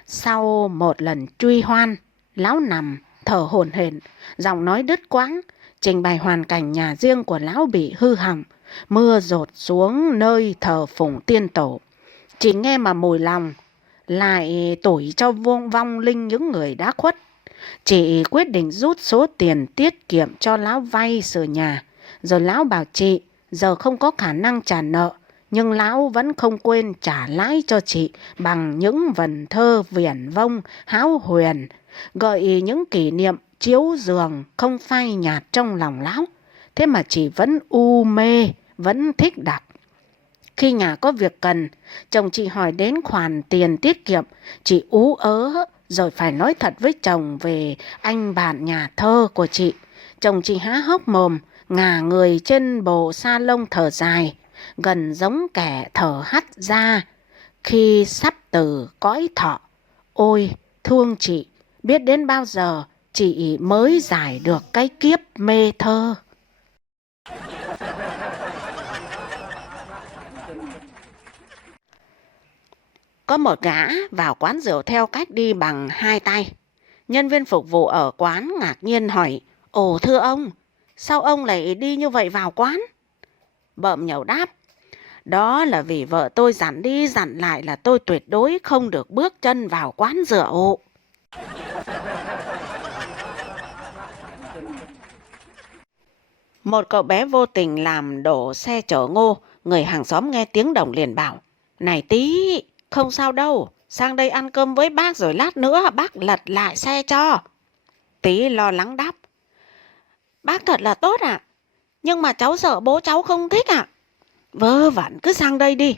Sau một lần truy hoan, lão nằm thở hổn hển, giọng nói đứt quãng, trình bày hoàn cảnh nhà riêng của lão bị hư hỏng, mưa dột xuống nơi thờ phụng tiên tổ. Chị nghe mà mùi lòng, lại tủi cho vong linh những người đã khuất. Chị quyết định rút số tiền tiết kiệm cho lão vay sửa nhà. Rồi lão bảo chị giờ không có khả năng trả nợ, nhưng lão vẫn không quên trả lãi cho chị bằng những vần thơ viển vông hão huyền, gợi những kỷ niệm chiếu giường không phai nhạt trong lòng lão. Thế mà chị vẫn u mê, vẫn thích đọc. Khi nhà có việc cần, chồng chị hỏi đến khoản tiền tiết kiệm, chị ú ớ rồi phải nói thật với chồng về anh bạn nhà thơ của chị. Chồng chị há hốc mồm, ngả người trên bộ sa lông thở dài, gần giống kẻ thở hắt ra khi sắp từ cõi thọ. Ôi, thương chị, biết đến bao giờ chị mới giải được cái kiếp mê thơ. Có một gã vào quán rượu theo cách đi bằng hai tay. Nhân viên phục vụ ở quán ngạc nhiên hỏi: Ồ thưa ông, sao ông lại đi như vậy vào quán? Bợm nhậu đáp: Đó là vì vợ tôi dặn đi dặn lại là tôi tuyệt đối không được bước chân vào quán rượu. Một cậu bé vô tình làm đổ xe chở Ngô. Người hàng xóm nghe tiếng động liền bảo: Này tí, không sao đâu, sang đây ăn cơm với bác rồi lát nữa bác lật lại xe cho. Tí lo lắng đáp: Bác thật là tốt ạ, nhưng mà cháu sợ bố cháu không thích ạ. Vớ vẩn, cứ sang đây đi.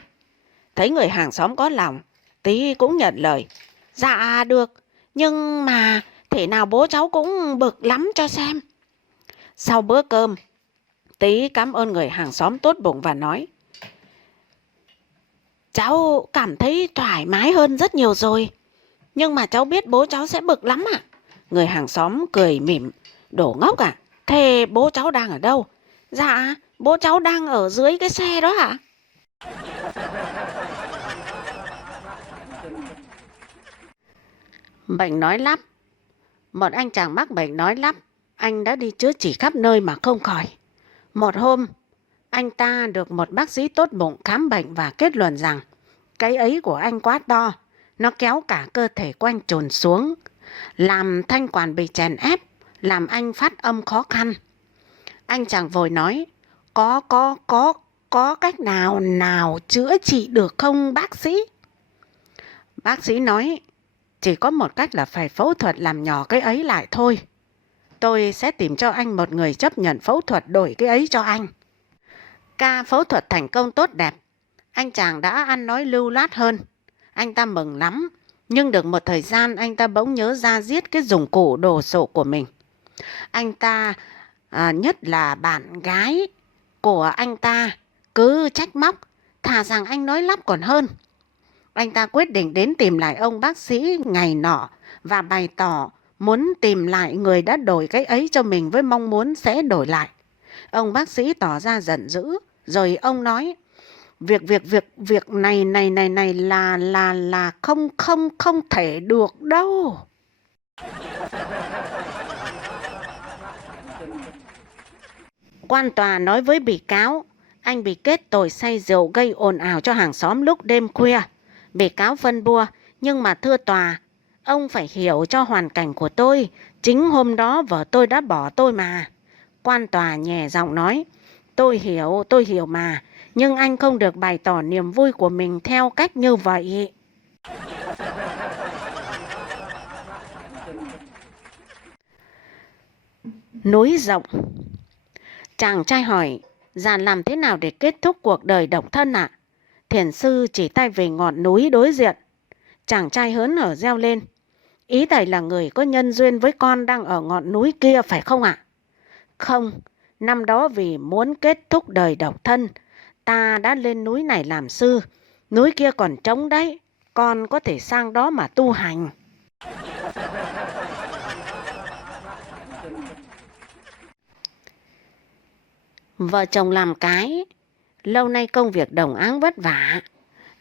Thấy người hàng xóm có lòng, Tí cũng nhận lời: Dạ được, nhưng mà thể nào bố cháu cũng bực lắm cho xem. Sau bữa cơm, Tí cảm ơn người hàng xóm tốt bụng và nói: Cháu cảm thấy thoải mái hơn rất nhiều rồi, nhưng mà cháu biết bố cháu sẽ bực lắm ạ. Người hàng xóm cười mỉm: Đồ ngốc à, thế bố cháu đang ở đâu? Dạ, bố cháu đang ở dưới cái xe đó ạ. Bệnh nói lắp. Một anh chàng mắc bệnh nói lắp. Anh đã đi chữa trị khắp nơi mà không khỏi. Một hôm, anh ta được một bác sĩ tốt bụng khám bệnh và kết luận rằng cái ấy của anh quá to, nó kéo cả cơ thể của anh chồn xuống, làm thanh quản bị chèn ép, làm anh phát âm khó khăn. Anh chàng vội nói: Có cách nào chữa trị được không bác sĩ? Bác sĩ nói: Chỉ có một cách là phải phẫu thuật làm nhỏ cái ấy lại thôi. Tôi sẽ tìm cho anh một người chấp nhận phẫu thuật đổi cái ấy cho anh. Ca phẫu thuật thành công tốt đẹp. Anh chàng đã ăn nói lưu loát hơn. Anh ta mừng lắm. Nhưng được một thời gian anh ta bỗng nhớ ra giết cái dụng cụ đồ sộ của mình. Anh ta, nhất là bạn gái của anh ta, cứ trách móc, thà rằng anh nói lắp còn hơn. Anh ta quyết định đến tìm lại ông bác sĩ ngày nọ và bày tỏ muốn tìm lại người đã đổi cái ấy cho mình với mong muốn sẽ đổi lại. Ông bác sĩ tỏ ra giận dữ, rồi ông nói: Việc này là không thể được đâu. Quan tòa nói với bị cáo: Anh bị kết tội say rượu gây ồn ào cho hàng xóm lúc đêm khuya. Bị cáo phân bua: Nhưng mà thưa tòa, ông phải hiểu cho hoàn cảnh của tôi. Chính hôm đó vợ tôi đã bỏ tôi mà. Quan tòa nhẹ giọng nói: tôi hiểu mà. Nhưng anh không được bày tỏ niềm vui của mình theo cách như vậy. Núi rộng. Chàng trai hỏi: Dạ làm thế nào để kết thúc cuộc đời độc thân ạ? Thiền sư chỉ tay về ngọn núi đối diện. Chàng trai hớn hở reo lên: Ý thầy là người có nhân duyên với con đang ở ngọn núi kia phải không ạ? Không, năm đó vì muốn kết thúc đời độc thân, ta đã lên núi này làm sư. Núi kia còn trống đấy, con có thể sang đó mà tu hành. Vợ chồng làm cái, lâu nay công việc đồng áng vất vả.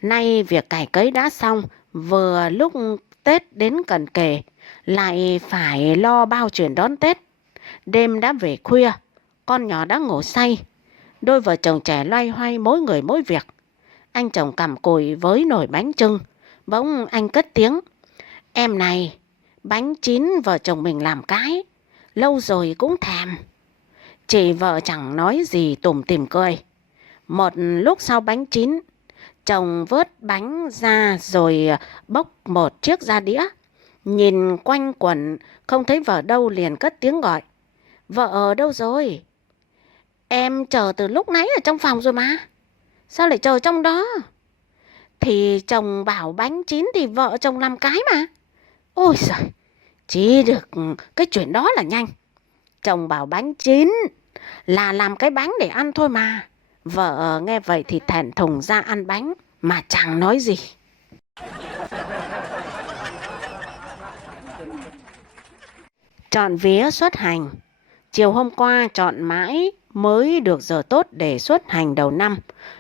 Nay việc cày cấy đã xong, vừa lúc Tết đến cận kề, lại phải lo bao chuyện đón Tết. Đêm đã về khuya, con nhỏ đã ngủ say. Đôi vợ chồng trẻ loay hoay mỗi người mỗi việc. Anh chồng cằm cụi với nồi bánh chưng. Bỗng anh cất tiếng: Em này, bánh chín vợ chồng mình làm cái, lâu rồi cũng thèm. Chị vợ chẳng nói gì tủm tỉm cười. Một lúc sau bánh chín, chồng vớt bánh ra rồi bốc một chiếc ra đĩa. Nhìn quanh quẩn không thấy vợ đâu liền cất tiếng gọi: Vợ ở đâu rồi? Em chờ từ lúc nãy ở trong phòng rồi mà. Sao lại chờ trong đó? Thì chồng bảo bánh chín thì vợ chồng làm cái mà. Ôi giời, chỉ được cái chuyện đó là nhanh. Chồng bảo bánh chín, là làm cái bánh để ăn thôi mà. Vợ nghe vậy thì thẹn thùng ra ăn bánh mà chẳng nói gì. Chọn vía xuất hành. Chiều hôm qua chọn mãi mới được giờ tốt để xuất hành đầu năm.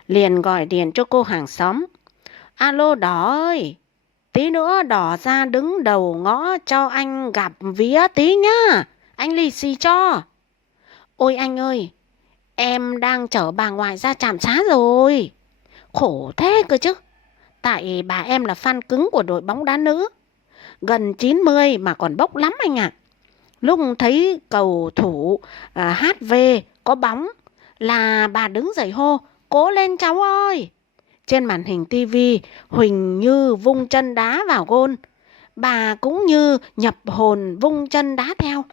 Liền gọi điện cho cô hàng xóm. Alo Đỏ ơi, tí nữa Đỏ ra đứng đầu ngõ cho anh gặp vía tí nhá. Anh lì xì cho. Ôi anh ơi, em đang chở bà ngoại ra trạm xá rồi. Khổ thế cơ chứ. Tại bà em là fan cứng của đội bóng đá nữ. Gần 90 mà còn bốc lắm anh ạ. Lúc thấy cầu thủ HV có bóng là bà đứng dậy hô, cố lên cháu ơi. Trên màn hình tivi, Huỳnh Như vung chân đá vào gôn. Bà cũng như nhập hồn vung chân đá theo.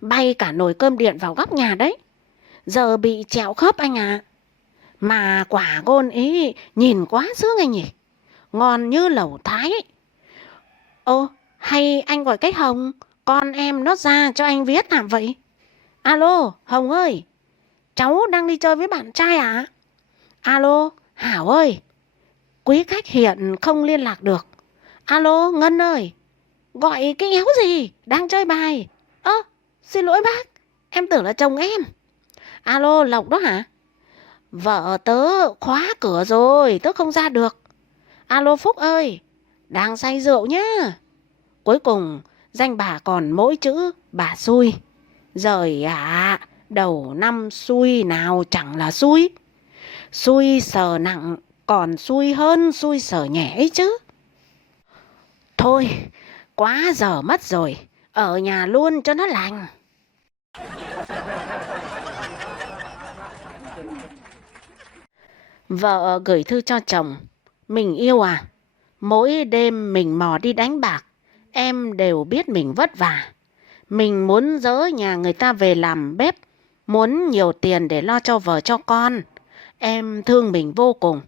Bay cả nồi cơm điện vào góc nhà đấy. Giờ bị trẹo khớp anh ạ. Mà quả gôn ý nhìn quá sướng anh nhỉ. Ngon như lẩu Thái. Ô, hay anh gọi cái Hồng, con em nó ra cho anh viết làm vậy. Alo, Hồng ơi, cháu đang đi chơi với bạn trai à? Alo, Hảo ơi, quý khách hiện không liên lạc được. Alo, Ngân ơi, gọi cái éo gì, đang chơi bài. Xin lỗi bác, em tưởng là chồng em. Alo, Lộc đó hả? Vợ tớ khóa cửa rồi, tớ không ra được. Alo Phúc ơi, đang say rượu nhá. Cuối cùng danh bà còn mỗi chữ bà xui. Giời ạ, đầu năm xui nào chẳng là xui. Xui sờ nặng còn xui hơn xui sờ nhẹ ấy chứ. Thôi, quá giờ mất rồi, ở nhà luôn cho nó lành. Vợ gửi thư cho chồng. Mình yêu à, mỗi đêm mình mò đi đánh bạc, em đều biết mình vất vả. Mình muốn dỡ nhà người ta về làm bếp, muốn nhiều tiền để lo cho vợ cho con. Em thương mình vô cùng.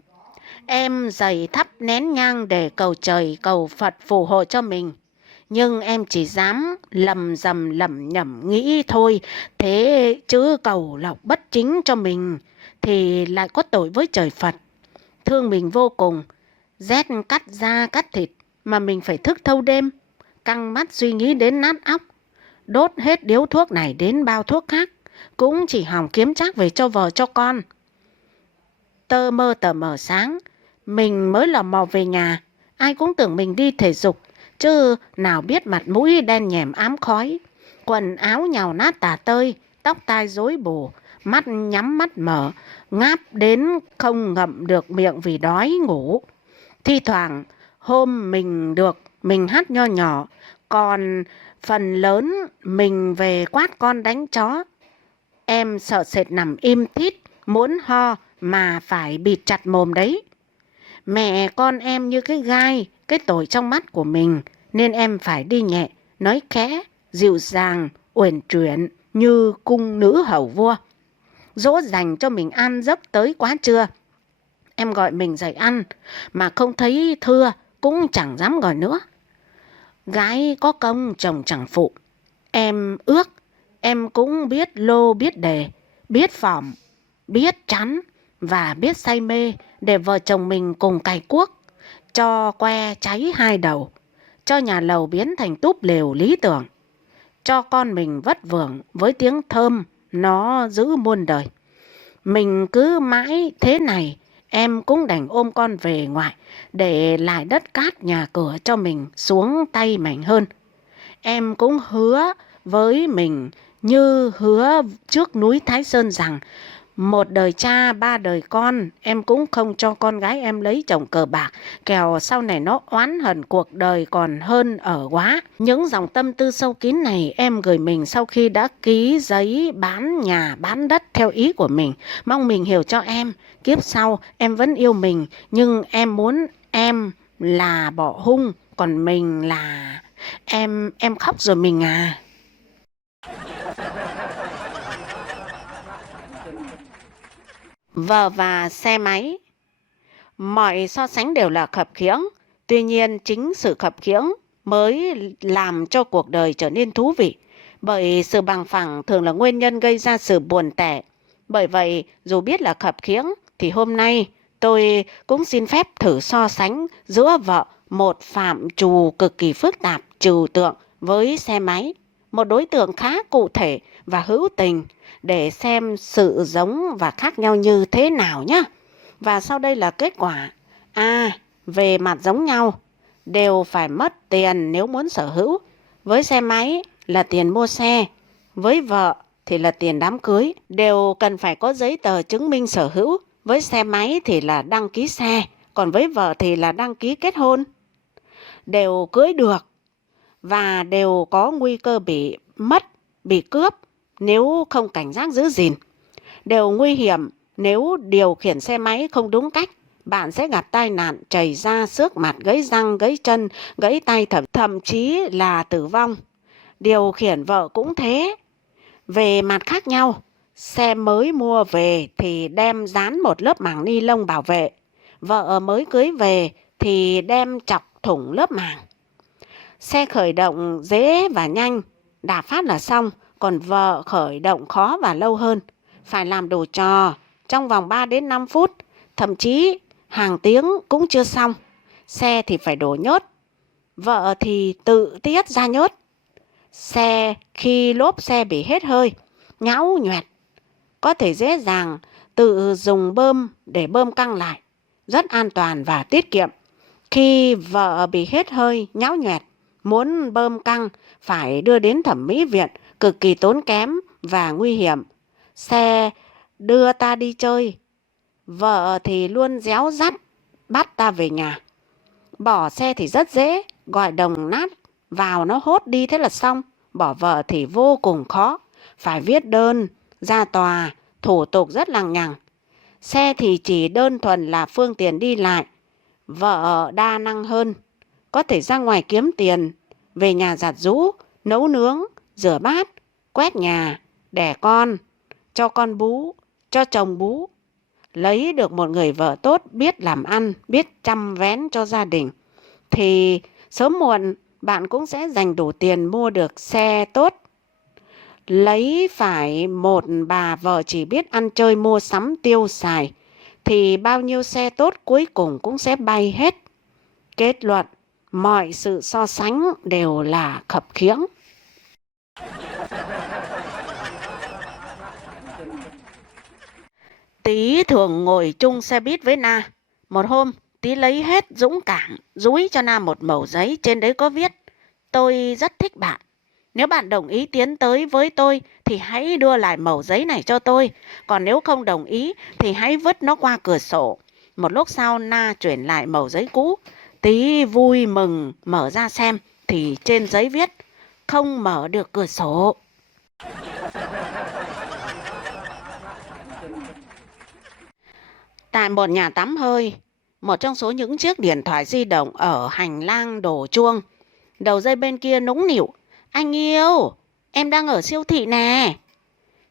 Em dày thắp nén nhang để cầu trời cầu Phật phù hộ cho mình. Nhưng em chỉ dám lầm rầm lẩm nhẩm nghĩ thôi. Thế chứ cầu lộc bất chính cho mình thì lại có tội với trời Phật. Thương mình vô cùng. Rét cắt da cắt thịt mà mình phải thức thâu đêm, căng mắt suy nghĩ đến nát óc. Đốt hết điếu thuốc này đến bao thuốc khác, cũng chỉ hòng kiếm trác về cho vợ cho con. Tơ mơ tờ mờ sáng, mình mới lò mò về nhà. Ai cũng tưởng mình đi thể dục, chứ nào biết mặt mũi đen nhèm ám khói. Quần áo nhàu nát tả tơi, tóc tai rối bù, mắt nhắm mắt mở, ngáp đến không ngậm được miệng vì đói ngủ. Thi thoảng hôm mình được mình hát nho nhỏ, còn phần lớn mình về quát con đánh chó. Em sợ sệt nằm im thít, muốn ho mà phải bịt chặt mồm đấy. Mẹ con em như cái gai, cái tội trong mắt của mình, nên em phải đi nhẹ, nói khẽ, dịu dàng, uyển chuyển như cung nữ hầu vua. Dỗ dành cho mình ăn giấc tới quá trưa. Em gọi mình dậy ăn, mà không thấy thưa, cũng chẳng dám gọi nữa. Gái có công chồng chẳng phụ. Em ước, em cũng biết lô biết đề, biết phỏng, biết chắn và biết say mê để vợ chồng mình cùng cày cuốc, cho que cháy hai đầu, cho nhà lầu biến thành túp lều lý tưởng, cho con mình vất vưởng với tiếng thơm nó giữ muôn đời. Mình cứ mãi thế này, em cũng đành ôm con về ngoại để lại đất cát nhà cửa cho mình xuống tay mạnh hơn. Em cũng hứa với mình như hứa trước núi Thái Sơn rằng một đời cha ba đời con, em cũng không cho con gái em lấy chồng cờ bạc, kẻo sau này nó oán hận cuộc đời còn hơn ở quá. Những dòng tâm tư sâu kín này em gửi mình sau khi đã ký giấy bán nhà bán đất theo ý của mình. Mong mình hiểu cho em. Kiếp sau em vẫn yêu mình, nhưng em muốn em là bỏ hung, còn mình là... Em khóc rồi mình à. Vợ và xe máy. Mọi so sánh đều là khập khiễng. Tuy nhiên chính sự khập khiễng mới làm cho cuộc đời trở nên thú vị. Bởi sự bằng phẳng thường là nguyên nhân gây ra sự buồn tẻ. Bởi vậy, dù biết là khập khiễng, thì hôm nay tôi cũng xin phép thử so sánh giữa vợ, một phạm trù cực kỳ phức tạp trừu tượng, với xe máy, một đối tượng khá cụ thể và hữu tình, để xem sự giống và khác nhau như thế nào nhé. Và sau đây là kết quả. Về mặt giống nhau, đều phải mất tiền nếu muốn sở hữu. Với xe máy là tiền mua xe, với vợ thì là tiền đám cưới, đều cần phải có giấy tờ chứng minh sở hữu. Với xe máy thì là đăng ký xe, còn với vợ thì là đăng ký kết hôn. Đều cưới được và đều có nguy cơ bị mất, bị cướp nếu không cảnh giác giữ gìn. Đều nguy hiểm nếu điều khiển xe máy không đúng cách. Bạn sẽ gặp tai nạn chảy da, xước mặt, gãy răng, gãy chân, gãy tay, thậm chí là tử vong. Điều khiển vợ cũng thế. Về mặt khác nhau, xe mới mua về thì đem dán một lớp màng ni lông bảo vệ. Vợ mới cưới về thì đem chọc thủng lớp màng. Xe khởi động dễ và nhanh, đạp phát là xong, còn vợ khởi động khó và lâu hơn. Phải làm đủ trò trong vòng 3 đến 5 phút, thậm chí hàng tiếng cũng chưa xong. Xe thì phải đổ nhớt, vợ thì tự tiết ra nhớt. Xe khi lốp xe bị hết hơi, nhão nhoẹt, có thể dễ dàng tự dùng bơm để bơm căng lại, rất an toàn và tiết kiệm. Khi vợ bị hết hơi, nhão nhoẹt, muốn bơm căng phải đưa đến thẩm mỹ viện, cực kỳ tốn kém và nguy hiểm. Xe đưa ta đi chơi, vợ thì luôn réo rắt bắt ta về nhà. Bỏ xe thì rất dễ, gọi đồng nát vào nó hốt đi thế là xong. Bỏ vợ thì vô cùng khó, phải viết đơn ra tòa, thủ tục rất lằng nhằng. Xe thì chỉ đơn thuần là phương tiện đi lại. Vợ đa năng hơn, có thể ra ngoài kiếm tiền, về nhà giặt giũ, nấu nướng, rửa bát, quét nhà, đẻ con, cho con bú, cho chồng bú. Lấy được một người vợ tốt, biết làm ăn, biết chăm vén cho gia đình, thì sớm muộn bạn cũng sẽ dành đủ tiền mua được xe tốt. Lấy phải một bà vợ chỉ biết ăn chơi mua sắm tiêu xài, thì bao nhiêu xe tốt cuối cùng cũng sẽ bay hết. Kết luận, mọi sự so sánh đều là khập khiễng. Tí thường ngồi chung xe buýt với Na. Một hôm, Tí lấy hết dũng cảm dúi cho Na một mẩu giấy, trên đấy có viết: tôi rất thích bạn. Nếu bạn đồng ý tiến tới với tôi thì hãy đưa lại mẩu giấy này cho tôi. Còn nếu không đồng ý thì hãy vứt nó qua cửa sổ. Một lúc sau, Na chuyển lại mẩu giấy cũ. Tí vui mừng mở ra xem thì trên giấy viết: không mở được cửa sổ. Tại một nhà tắm hơi, một trong số những chiếc điện thoại di động ở hành lang đổ chuông. Đầu dây bên kia nũng nịu: anh yêu, em đang ở siêu thị nè,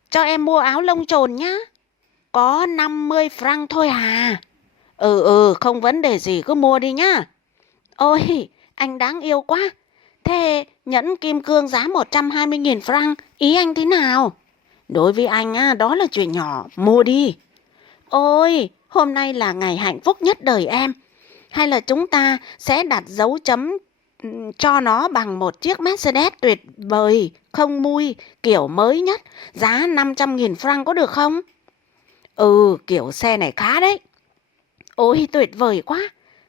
cho em mua áo lông chồn nhá, có 50 franc thôi à. Không vấn đề gì, cứ mua đi nhá. Ôi, anh đáng yêu quá. Thế nhẫn kim cương giá 120.000 franc, ý anh thế nào? Đối với anh đó là chuyện nhỏ, mua đi. Ôi, hôm nay là ngày hạnh phúc nhất đời em. Hay là chúng ta sẽ đặt dấu chấm cho nó bằng một chiếc Mercedes tuyệt vời, không mui, kiểu mới nhất, giá 500.000 franc có được không? Kiểu xe này khá đấy. Ôi, tuyệt vời quá.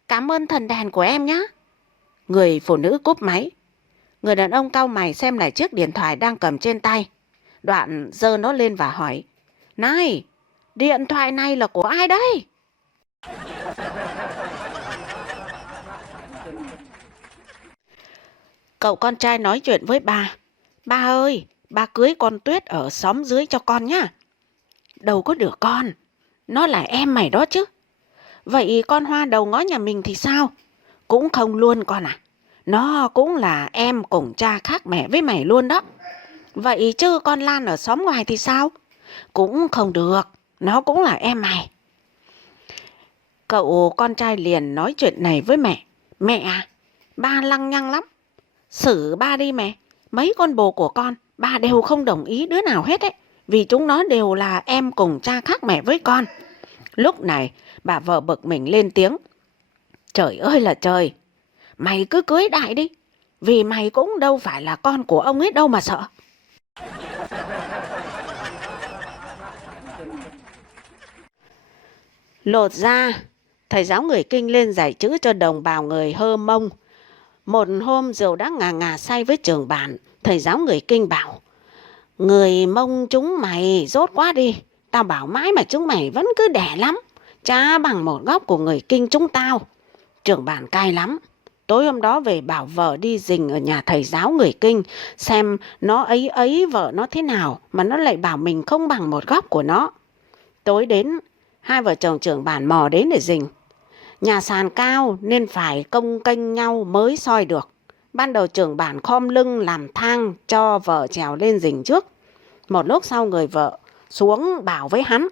Cảm ơn thần đèn của em nhé. Người phụ nữ cúp máy. Người đàn ông cau mày xem lại chiếc điện thoại đang cầm trên tay. Đoạn giơ nó lên và hỏi: này, điện thoại này là của ai đấy? Cậu con trai nói chuyện với bà: ba ơi, ba cưới con Tuyết ở xóm dưới cho con nhá. Đâu có được con, nó là em mày đó chứ. Vậy con Hoa đầu ngõ nhà mình thì sao? Cũng không luôn con à. Nó cũng là em cùng cha khác mẹ với mày luôn đó. Vậy chứ con Lan ở xóm ngoài thì sao? Cũng không được, nó cũng là em mày. Cậu con trai liền nói chuyện này với mẹ: mẹ à, ba lăng nhăng lắm. Xử ba đi mẹ, mấy con bồ của con bà đều không đồng ý đứa nào hết ấy, vì chúng nó đều là em cùng cha khác mẹ với con. Lúc này, bà vợ bực mình lên tiếng. Trời ơi là trời, mày cứ cưới đại đi, vì mày cũng đâu phải là con của ông ấy đâu mà sợ. Lột ra, thầy giáo người Kinh lên dạy chữ cho đồng bào người Hơ Mông. Một hôm rượu đã ngà ngà say với trường bản, thầy giáo người Kinh bảo, người Mông chúng mày dốt quá đi, tao bảo mãi mà chúng mày vẫn cứ đẻ lắm, chả bằng một góc của người Kinh chúng tao. Trường bản cay lắm. Tối hôm đó về bảo vợ đi rình ở nhà thầy giáo người Kinh, xem nó ấy vợ nó thế nào mà nó lại bảo mình không bằng một góc của nó. Tối đến, hai vợ chồng trưởng bản mò đến để rình. Nhà sàn cao nên phải công kênh nhau mới soi được. Ban đầu trưởng bản khom lưng làm thang cho vợ trèo lên rình trước. Một lúc sau người vợ xuống bảo với hắn,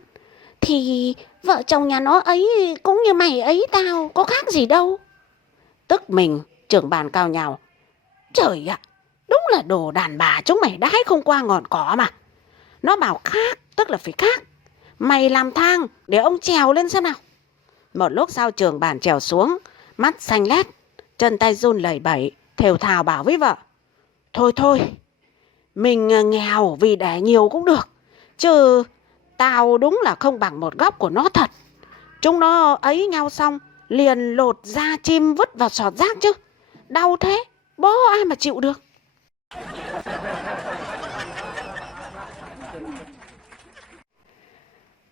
thì vợ chồng nhà nó ấy cũng như mày ấy tao, có khác gì đâu. Tức mình, trưởng bản cào nhào, trời ạ, đúng là đồ đàn bà chúng mày đãi không qua ngọn cỏ mà. Nó bảo khác tức là phải khác. Mày làm thang để ông trèo lên xem nào. Một lúc sau trưởng bản trèo xuống, mắt xanh lét, chân tay run lẩy bẩy, thều thào bảo với vợ, thôi, mình nghèo vì đẻ nhiều cũng được, chứ tao đúng là không bằng một góc của nó thật. Chúng nó ấy nhau xong, liền lột da chim vứt vào sọt rác chứ. Đau thế, bố ai mà chịu được.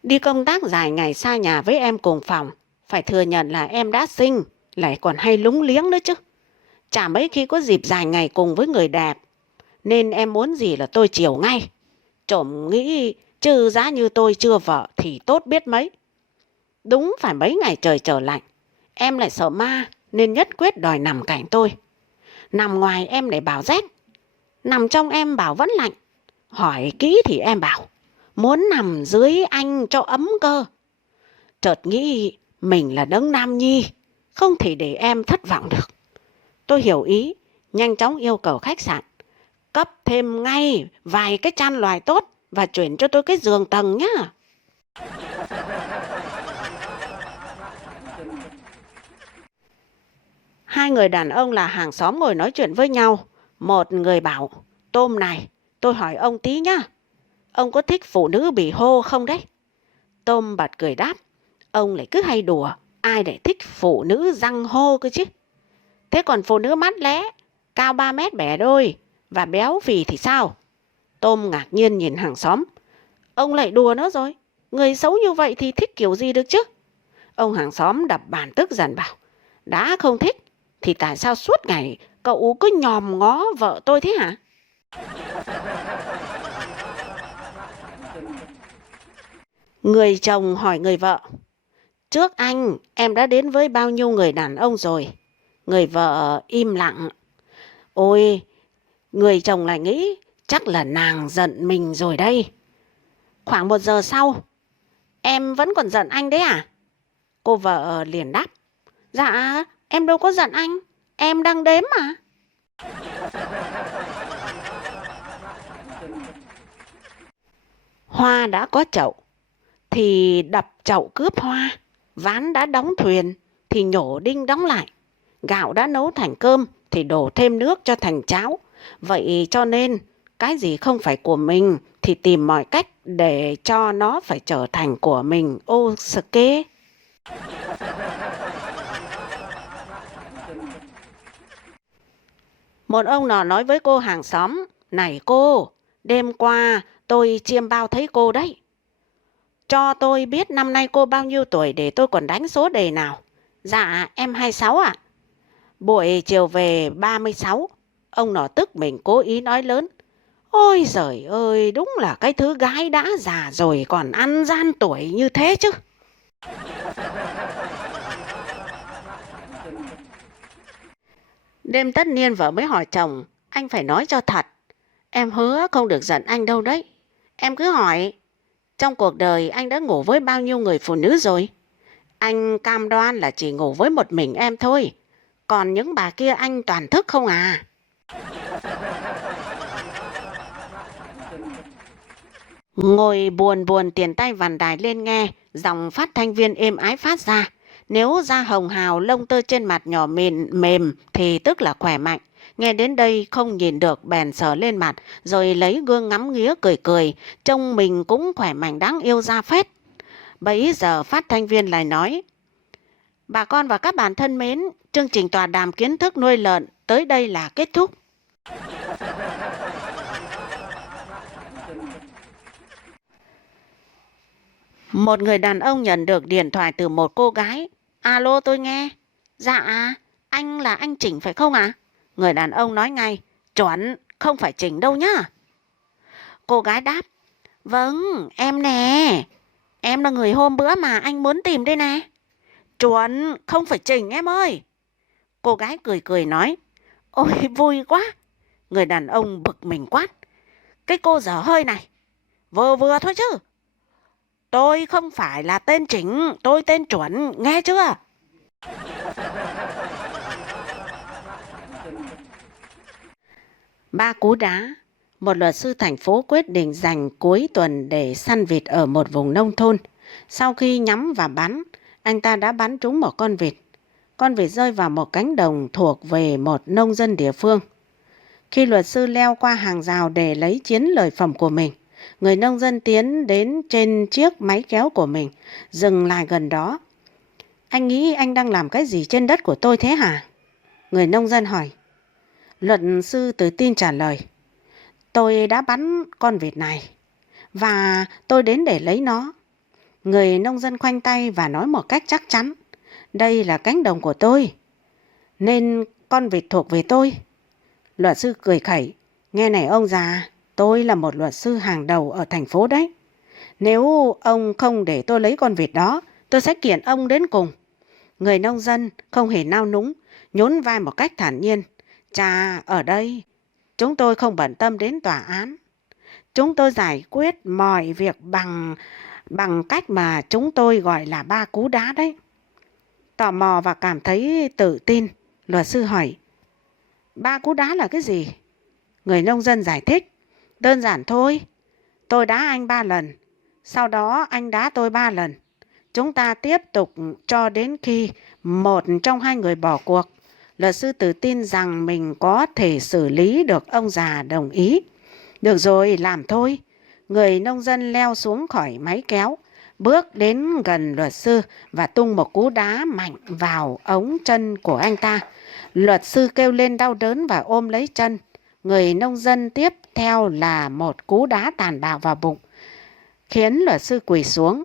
Đi công tác dài ngày xa nhà với em cùng phòng, phải thừa nhận là em đã xinh, lại còn hay lúng liếng nữa chứ. Chả mấy khi có dịp dài ngày cùng với người đẹp, nên em muốn gì là tôi chiều ngay. Trộm nghĩ chứ giá như tôi chưa vợ thì tốt biết mấy. Đúng phải mấy ngày trời trở lạnh, em lại sợ ma nên nhất quyết đòi nằm cạnh tôi. Nằm ngoài em lại bảo rét, nằm trong em bảo vẫn lạnh. Hỏi kỹ thì em bảo muốn nằm dưới anh cho ấm cơ. Chợt nghĩ mình là đấng nam nhi, không thể để em thất vọng được. Tôi hiểu ý, nhanh chóng yêu cầu khách sạn cấp thêm ngay vài cái chăn loài tốt và chuyển cho tôi cái giường tầng nhá. Hai người đàn ông là hàng xóm ngồi nói chuyện với nhau. Một người bảo, Tôm này, tôi hỏi ông tí nhá. Ông có thích phụ nữ bị hô không đấy? Tôm bật cười đáp, ông lại cứ hay đùa, ai lại thích phụ nữ răng hô cơ chứ. Thế còn phụ nữ mắt lé, cao 3 mét bẻ đôi và béo phì thì sao? Tôm ngạc nhiên nhìn hàng xóm. Ông lại đùa nữa rồi, người xấu như vậy thì thích kiểu gì được chứ? Ông hàng xóm đập bàn tức giận bảo, đã không thích thì tại sao suốt ngày cậu cứ nhòm ngó vợ tôi thế hả? Người chồng hỏi người vợ, trước anh em đã đến với bao nhiêu người đàn ông rồi? Người vợ im lặng. Ôi, người chồng lại nghĩ chắc là nàng giận mình rồi đây. Khoảng 1 giờ sau, em vẫn còn giận anh đấy à? Cô vợ liền đáp, dạ em đâu có giận anh, em đang đếm mà. Hoa đã có chậu thì đập chậu cướp hoa, ván đã đóng thuyền thì nhổ đinh đóng lại, gạo đã nấu thành cơm thì đổ thêm nước cho thành cháo. Vậy cho nên cái gì không phải của mình thì tìm mọi cách để cho nó phải trở thành của mình. Ô sਕੇ. Một ông nọ nói với cô hàng xóm, này cô, đêm qua tôi chiêm bao thấy cô đấy. Cho tôi biết năm nay cô bao nhiêu tuổi để tôi còn đánh số đề nào. Dạ em 26 ạ. Buổi chiều về 36. Ông nọ tức mình cố ý nói lớn. Ôi giời ơi, đúng là cái thứ gái đã già rồi còn ăn gian tuổi như thế chứ. Đêm tất niên vợ mới hỏi chồng, anh phải nói cho thật. Em hứa không được giận anh đâu đấy. Em cứ hỏi, trong cuộc đời anh đã ngủ với bao nhiêu người phụ nữ rồi? Anh cam đoan là chỉ ngủ với một mình em thôi. Còn những bà kia anh toàn thức không à? Ngồi buồn buồn tiền tay vằn đài lên nghe, dòng phát thanh viên êm ái phát ra. Nếu da hồng hào lông tơ trên mặt nhỏ mềm thì tức là khỏe mạnh. Nghe đến đây không nhìn được bèn sờ lên mặt, rồi lấy gương ngắm nghía cười cười, trông mình cũng khỏe mạnh đáng yêu ra phết. Bấy giờ phát thanh viên lại nói: bà con và các bạn thân mến, chương trình tọa đàm kiến thức nuôi lợn tới đây là kết thúc. Một người đàn ông nhận được điện thoại từ một cô gái. Alo, tôi nghe. Dạ, anh là anh Chỉnh phải không ạ? Người đàn ông nói ngay: chuẩn, không phải Chỉnh đâu nhá. Cô gái đáp: vâng, em nè. Em là người hôm bữa mà anh muốn tìm đây nè. Chuẩn, không phải Chỉnh em ơi. Cô gái cười cười nói: ôi vui quá. Người đàn ông bực mình quát: cái cô dở hơi này, vừa vừa thôi chứ. Tôi không phải là tên Chỉnh, tôi tên Chuẩn, nghe chưa? Ba cú đá. Một luật sư thành phố quyết định dành cuối tuần để săn vịt ở một vùng nông thôn. Sau khi nhắm và bắn, anh ta đã bắn trúng một con vịt. Con vịt rơi vào một cánh đồng thuộc về một nông dân địa phương. Khi luật sư leo qua hàng rào để lấy chiến lợi phẩm của mình, người nông dân tiến đến trên chiếc máy kéo của mình, dừng lại gần đó. Anh nghĩ anh đang làm cái gì trên đất của tôi thế hả? Người nông dân hỏi. Luật sư tự tin trả lời. Tôi đã bắn con vịt này và tôi đến để lấy nó. Người nông dân khoanh tay và nói một cách chắc chắn. Đây là cánh đồng của tôi, nên con vịt thuộc về tôi. Luật sư cười khẩy. Nghe này ông già, tôi là một luật sư hàng đầu ở thành phố đấy. Nếu ông không để tôi lấy con vịt đó, tôi sẽ kiện ông đến cùng. Người nông dân không hề nao núng, nhún vai một cách thản nhiên. Chà, ở đây, chúng tôi không bận tâm đến tòa án. Chúng tôi giải quyết mọi việc bằng cách mà chúng tôi gọi là ba cú đá đấy. Tò mò và cảm thấy tự tin, luật sư hỏi. Ba cú đá là cái gì? Người nông dân giải thích. Đơn giản thôi. Tôi đá anh 3 lần. Sau đó anh đá tôi 3 lần. Chúng ta tiếp tục cho đến khi một trong hai người bỏ cuộc. Luật sư tự tin rằng mình có thể xử lý được ông già đồng ý. Được rồi, làm thôi. Người nông dân leo xuống khỏi máy kéo, bước đến gần luật sư và tung một cú đá mạnh vào ống chân của anh ta. Luật sư kêu lên đau đớn và ôm lấy chân. Người nông dân tiếp theo là một cú đá tàn bạo vào bụng, khiến luật sư quỳ xuống.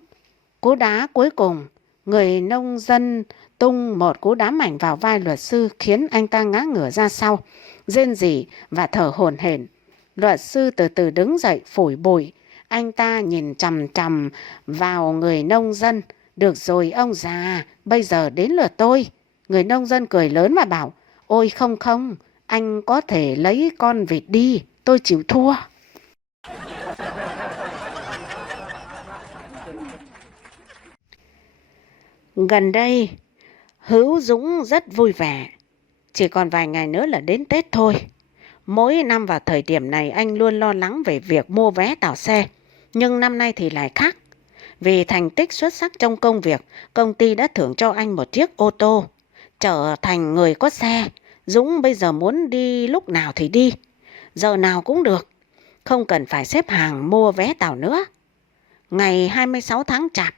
Cú đá cuối cùng, người nông dân tung một cú đá mạnh vào vai luật sư, khiến anh ta ngã ngửa ra sau, rên rỉ và thở hổn hển. Luật sư từ từ đứng dậy phủi bụi. Anh ta nhìn chằm chằm vào người nông dân. Được rồi ông già, bây giờ đến lượt tôi. Người nông dân cười lớn và bảo. Ôi không không, anh có thể lấy con vịt đi, tôi chịu thua. Gần đây, Hữu Dũng rất vui vẻ. Chỉ còn vài ngày nữa là đến Tết thôi. Mỗi năm vào thời điểm này anh luôn lo lắng về việc mua vé tàu xe. Nhưng năm nay thì lại khác. Vì thành tích xuất sắc trong công việc, công ty đã thưởng cho anh một chiếc ô tô. Trở thành người có xe, Dũng bây giờ muốn đi lúc nào thì đi, giờ nào cũng được, không cần phải xếp hàng mua vé tàu nữa. Ngày 26 tháng Chạp,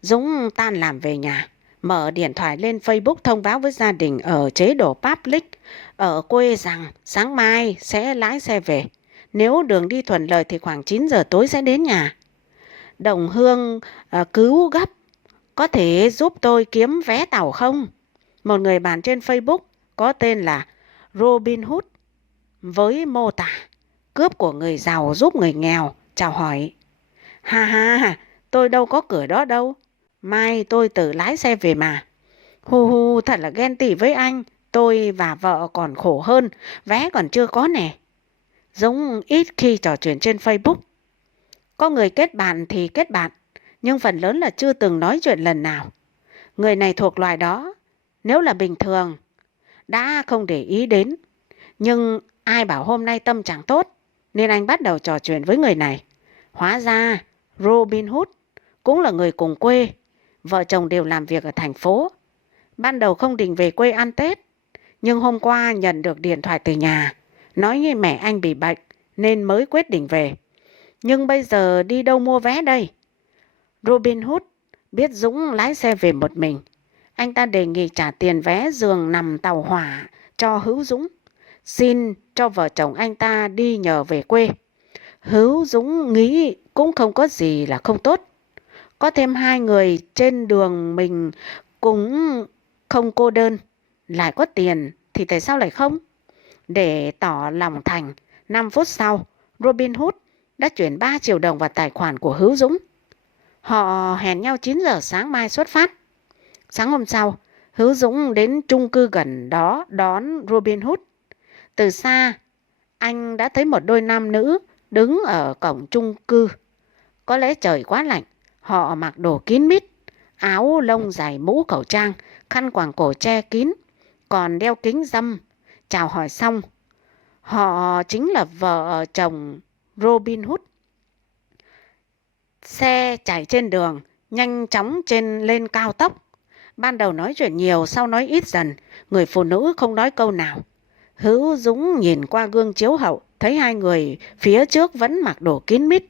Dũng tan làm về nhà, mở điện thoại lên Facebook thông báo với gia đình ở chế độ public ở quê rằng sáng mai sẽ lái xe về. Nếu đường đi thuận lợi thì khoảng 9 giờ tối sẽ đến nhà. Đồng Hương cứu gấp, có thể giúp tôi kiếm vé tàu không? Một người bạn trên Facebook có tên là Robin Hood với mô tả cướp của người giàu giúp người nghèo chào hỏi. Ha ha, tôi đâu có cửa đó đâu. Mai tôi tự lái xe về mà. Hu hu, thật là ghen tị với anh. Tôi và vợ còn khổ hơn, vé còn chưa có nè. Dũng ít khi trò chuyện trên Facebook. Có người kết bạn thì kết bạn, nhưng phần lớn là chưa từng nói chuyện lần nào. Người này thuộc loài đó. Nếu là bình thường, đã không để ý đến. Nhưng ai bảo hôm nay tâm trạng tốt, nên anh bắt đầu trò chuyện với người này. Hóa ra Robin Hood cũng là người cùng quê, vợ chồng đều làm việc ở thành phố. Ban đầu không định về quê ăn Tết, nhưng hôm qua nhận được điện thoại từ nhà, nói như mẹ anh bị bệnh nên mới quyết định về. Nhưng bây giờ đi đâu mua vé đây? Robin Hood biết Dũng lái xe về một mình. Anh ta đề nghị trả tiền vé giường nằm tàu hỏa cho Hữu Dũng, xin cho vợ chồng anh ta đi nhờ về quê. Hữu Dũng nghĩ cũng không có gì là không tốt. Có thêm hai người trên đường mình cũng không cô đơn, lại có tiền thì tại sao lại không? Để tỏ lòng thành, 5 phút sau, Robin Hood đã chuyển 3 triệu đồng vào tài khoản của Hữu Dũng. Họ hẹn nhau 9 giờ sáng mai xuất phát. Sáng hôm sau, Hữu Dũng đến chung cư gần đó đón Robin Hood. Từ xa, anh đã thấy một đôi nam nữ đứng ở cổng chung cư. Có lẽ trời quá lạnh, họ mặc đồ kín mít, áo lông dài, mũ khẩu trang, khăn quàng cổ che kín, còn đeo kính râm. Chào hỏi xong, họ chính là vợ chồng Robin Hood. Xe chạy trên đường, nhanh chóng lên cao tốc. Ban đầu nói chuyện nhiều, sau nói ít dần, người phụ nữ không nói câu nào. Hữu Dũng nhìn qua gương chiếu hậu, thấy hai người phía trước vẫn mặc đồ kín mít.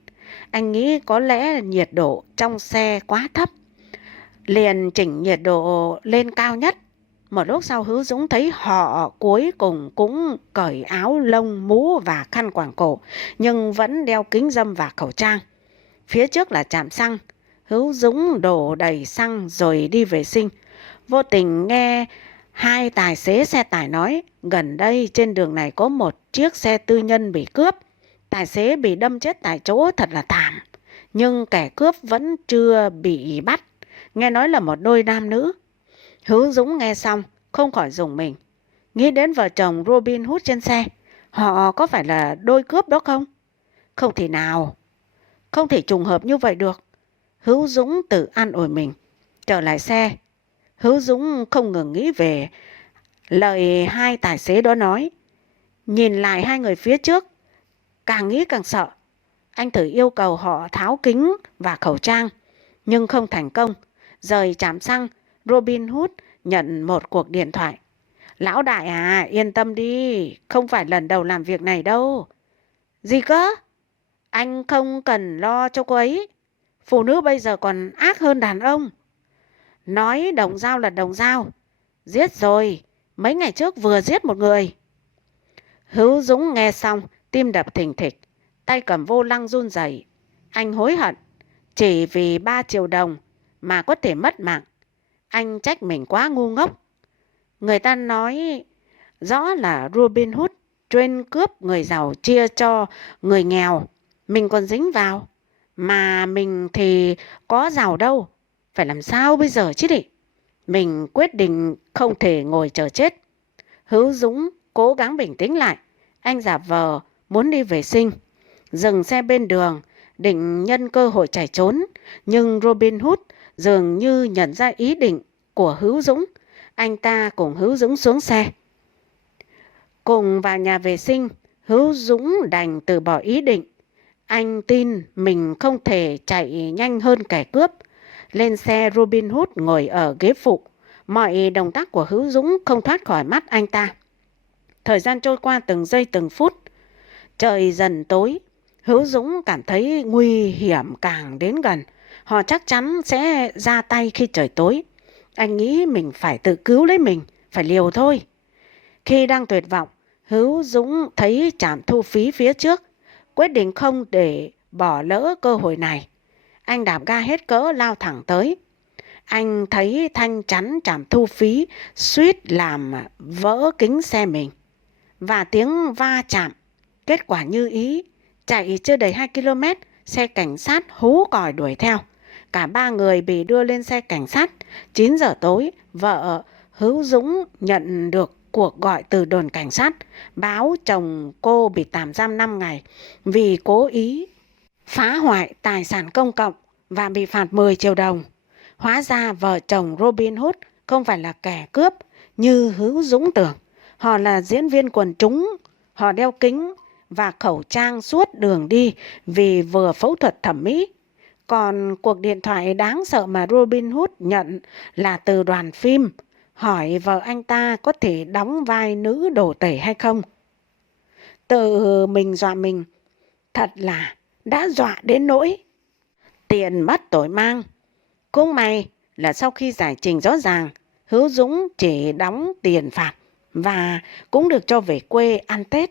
Anh nghĩ có lẽ nhiệt độ trong xe quá thấp, liền chỉnh nhiệt độ lên cao nhất. Một lúc sau Hữu Dũng thấy họ cuối cùng cũng cởi áo lông, mũ và khăn quàng cổ, nhưng vẫn đeo kính râm và khẩu trang. Phía trước là trạm xăng. Hữu Dũng đổ đầy xăng rồi đi vệ sinh. Vô tình nghe hai tài xế xe tải nói gần đây trên đường này có một chiếc xe tư nhân bị cướp. Tài xế bị đâm chết tại chỗ, thật là thảm. Nhưng kẻ cướp vẫn chưa bị bắt. Nghe nói là một đôi nam nữ. Hữu Dũng nghe xong không khỏi rùng mình, nghĩ đến vợ chồng Robin Hood trên xe. Họ có phải là đôi cướp đó không? Không thể nào, không thể trùng hợp như vậy được. Hữu Dũng tự an ủi mình. Trở lại xe, Hữu Dũng không ngừng nghĩ về lời hai tài xế đó nói. Nhìn lại hai người phía trước, càng nghĩ càng sợ. Anh thử yêu cầu họ tháo kính và khẩu trang, nhưng không thành công. Rời trạm xăng, Robin Hood nhận một cuộc điện thoại. Lão đại à, yên tâm đi, không phải lần đầu làm việc này đâu. Gì cơ? Anh không cần lo cho cô ấy. Phụ nữ bây giờ còn ác hơn đàn ông. Nói đồng dao là đồng dao. Giết rồi, mấy ngày trước vừa giết một người. Hữu Dũng nghe xong, tim đập thình thịch, tay cầm vô lăng run rẩy. Anh hối hận, chỉ vì 3 triệu đồng mà có thể mất mạng. Anh trách mình quá ngu ngốc. Người ta nói rõ là Robin Hood chuyên cướp người giàu chia cho người nghèo. Mình còn dính vào. Mà mình thì có giàu đâu. Phải làm sao bây giờ chứ đi. Mình quyết định không thể ngồi chờ chết. Hữu Dũng cố gắng bình tĩnh lại. Anh giả vờ muốn đi vệ sinh, dừng xe bên đường, định nhân cơ hội chạy trốn. Nhưng Robin Hood dường như nhận ra ý định của Hữu Dũng. Anh ta cùng Hữu Dũng xuống xe. Cùng vào nhà vệ sinh, Hữu Dũng đành từ bỏ ý định. Anh tin mình không thể chạy nhanh hơn kẻ cướp. Lên xe, Robin Hood ngồi ở ghế phụ. Mọi động tác của Hữu Dũng không thoát khỏi mắt anh ta. Thời gian trôi qua từng giây từng phút. Trời dần tối. Hữu Dũng cảm thấy nguy hiểm càng đến gần. Họ chắc chắn sẽ ra tay khi trời tối. Anh nghĩ mình phải tự cứu lấy mình, phải liều thôi. Khi đang tuyệt vọng, Hữu Dũng thấy trạm thu phí phía trước, quyết định không để bỏ lỡ cơ hội này. Anh đạp ga hết cỡ lao thẳng tới. Anh thấy thanh chắn trạm thu phí suýt làm vỡ kính xe mình. Và tiếng va chạm, kết quả như ý. Chạy chưa đầy 2 km, xe cảnh sát hú còi đuổi theo. Cả ba người bị đưa lên xe cảnh sát. 9 giờ tối, vợ Hữu Dũng nhận được cuộc gọi từ đồn cảnh sát, báo chồng cô bị tạm giam 5 ngày vì cố ý phá hoại tài sản công cộng và bị phạt 10 triệu đồng. Hóa ra vợ chồng Robin Hood không phải là kẻ cướp như Hữu Dũng tưởng. Họ là diễn viên quần chúng. Họ đeo kính và khẩu trang suốt đường đi vì vừa phẫu thuật thẩm mỹ. Còn cuộc điện thoại đáng sợ mà Robin Hood nhận là từ đoàn phim, hỏi vợ anh ta có thể đóng vai nữ đồ tể hay không. Tự mình dọa mình, thật là đã dọa đến nỗi tiền mất tội mang. Cũng may là sau khi giải trình rõ ràng, Hữu Dũng chỉ đóng tiền phạt và cũng được cho về quê ăn Tết.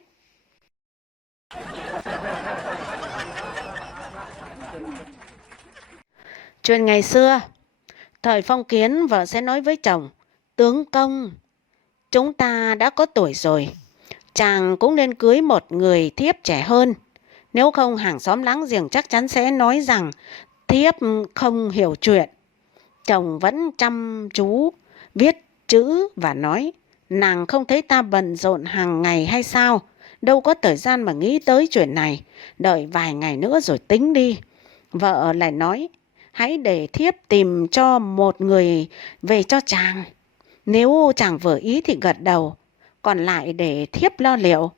Chuyện ngày xưa, thời phong kiến vợ sẽ nói với chồng: tướng công, chúng ta đã có tuổi rồi, chàng cũng nên cưới một người thiếp trẻ hơn. Nếu không hàng xóm láng giềng chắc chắn sẽ nói rằng thiếp không hiểu chuyện. Chồng vẫn chăm chú viết chữ và nói: nàng không thấy ta bận rộn hàng ngày hay sao? Đâu có thời gian mà nghĩ tới chuyện này, đợi vài ngày nữa rồi tính đi. Vợ lại nói: hãy để thiếp tìm cho một người về cho chàng. Nếu chàng vừa ý thì gật đầu, còn lại để thiếp lo liệu.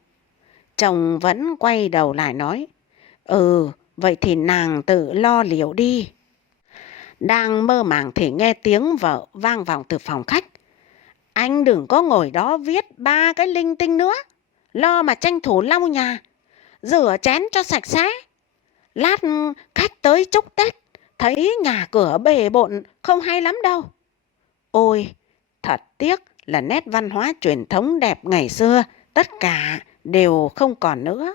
Chồng vẫn quay đầu lại nói: vậy thì nàng tự lo liệu đi. Đang mơ màng thì nghe tiếng vợ vang vọng từ phòng khách: anh đừng có ngồi đó viết 3 cái linh tinh nữa, lo mà tranh thủ lau nhà, rửa chén cho sạch sẽ. Lát khách tới chúc Tết, thấy nhà cửa bề bộn không hay lắm đâu. Ôi, thật tiếc là nét văn hóa truyền thống đẹp ngày xưa tất cả đều không còn nữa.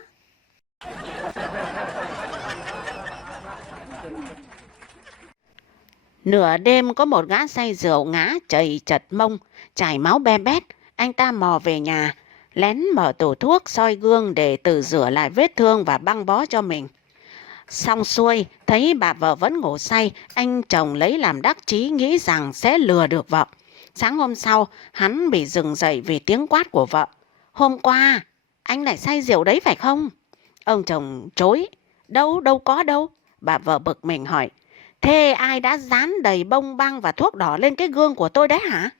Nửa đêm có một gã say rượu ngã chầy chật mông, chảy máu be bét. Anh ta mò về nhà, lén mở tủ thuốc soi gương để tự rửa lại vết thương và băng bó cho mình. Xong xuôi, thấy bà vợ vẫn ngủ say, anh chồng lấy làm đắc chí nghĩ rằng sẽ lừa được vợ. Sáng hôm sau, hắn bị dừng dậy vì tiếng quát của vợ: hôm qua, anh lại say rượu đấy phải không? Ông chồng chối: đâu có đâu. Bà vợ bực mình hỏi: thế ai đã dán đầy bông băng và thuốc đỏ lên cái gương của tôi đấy hả?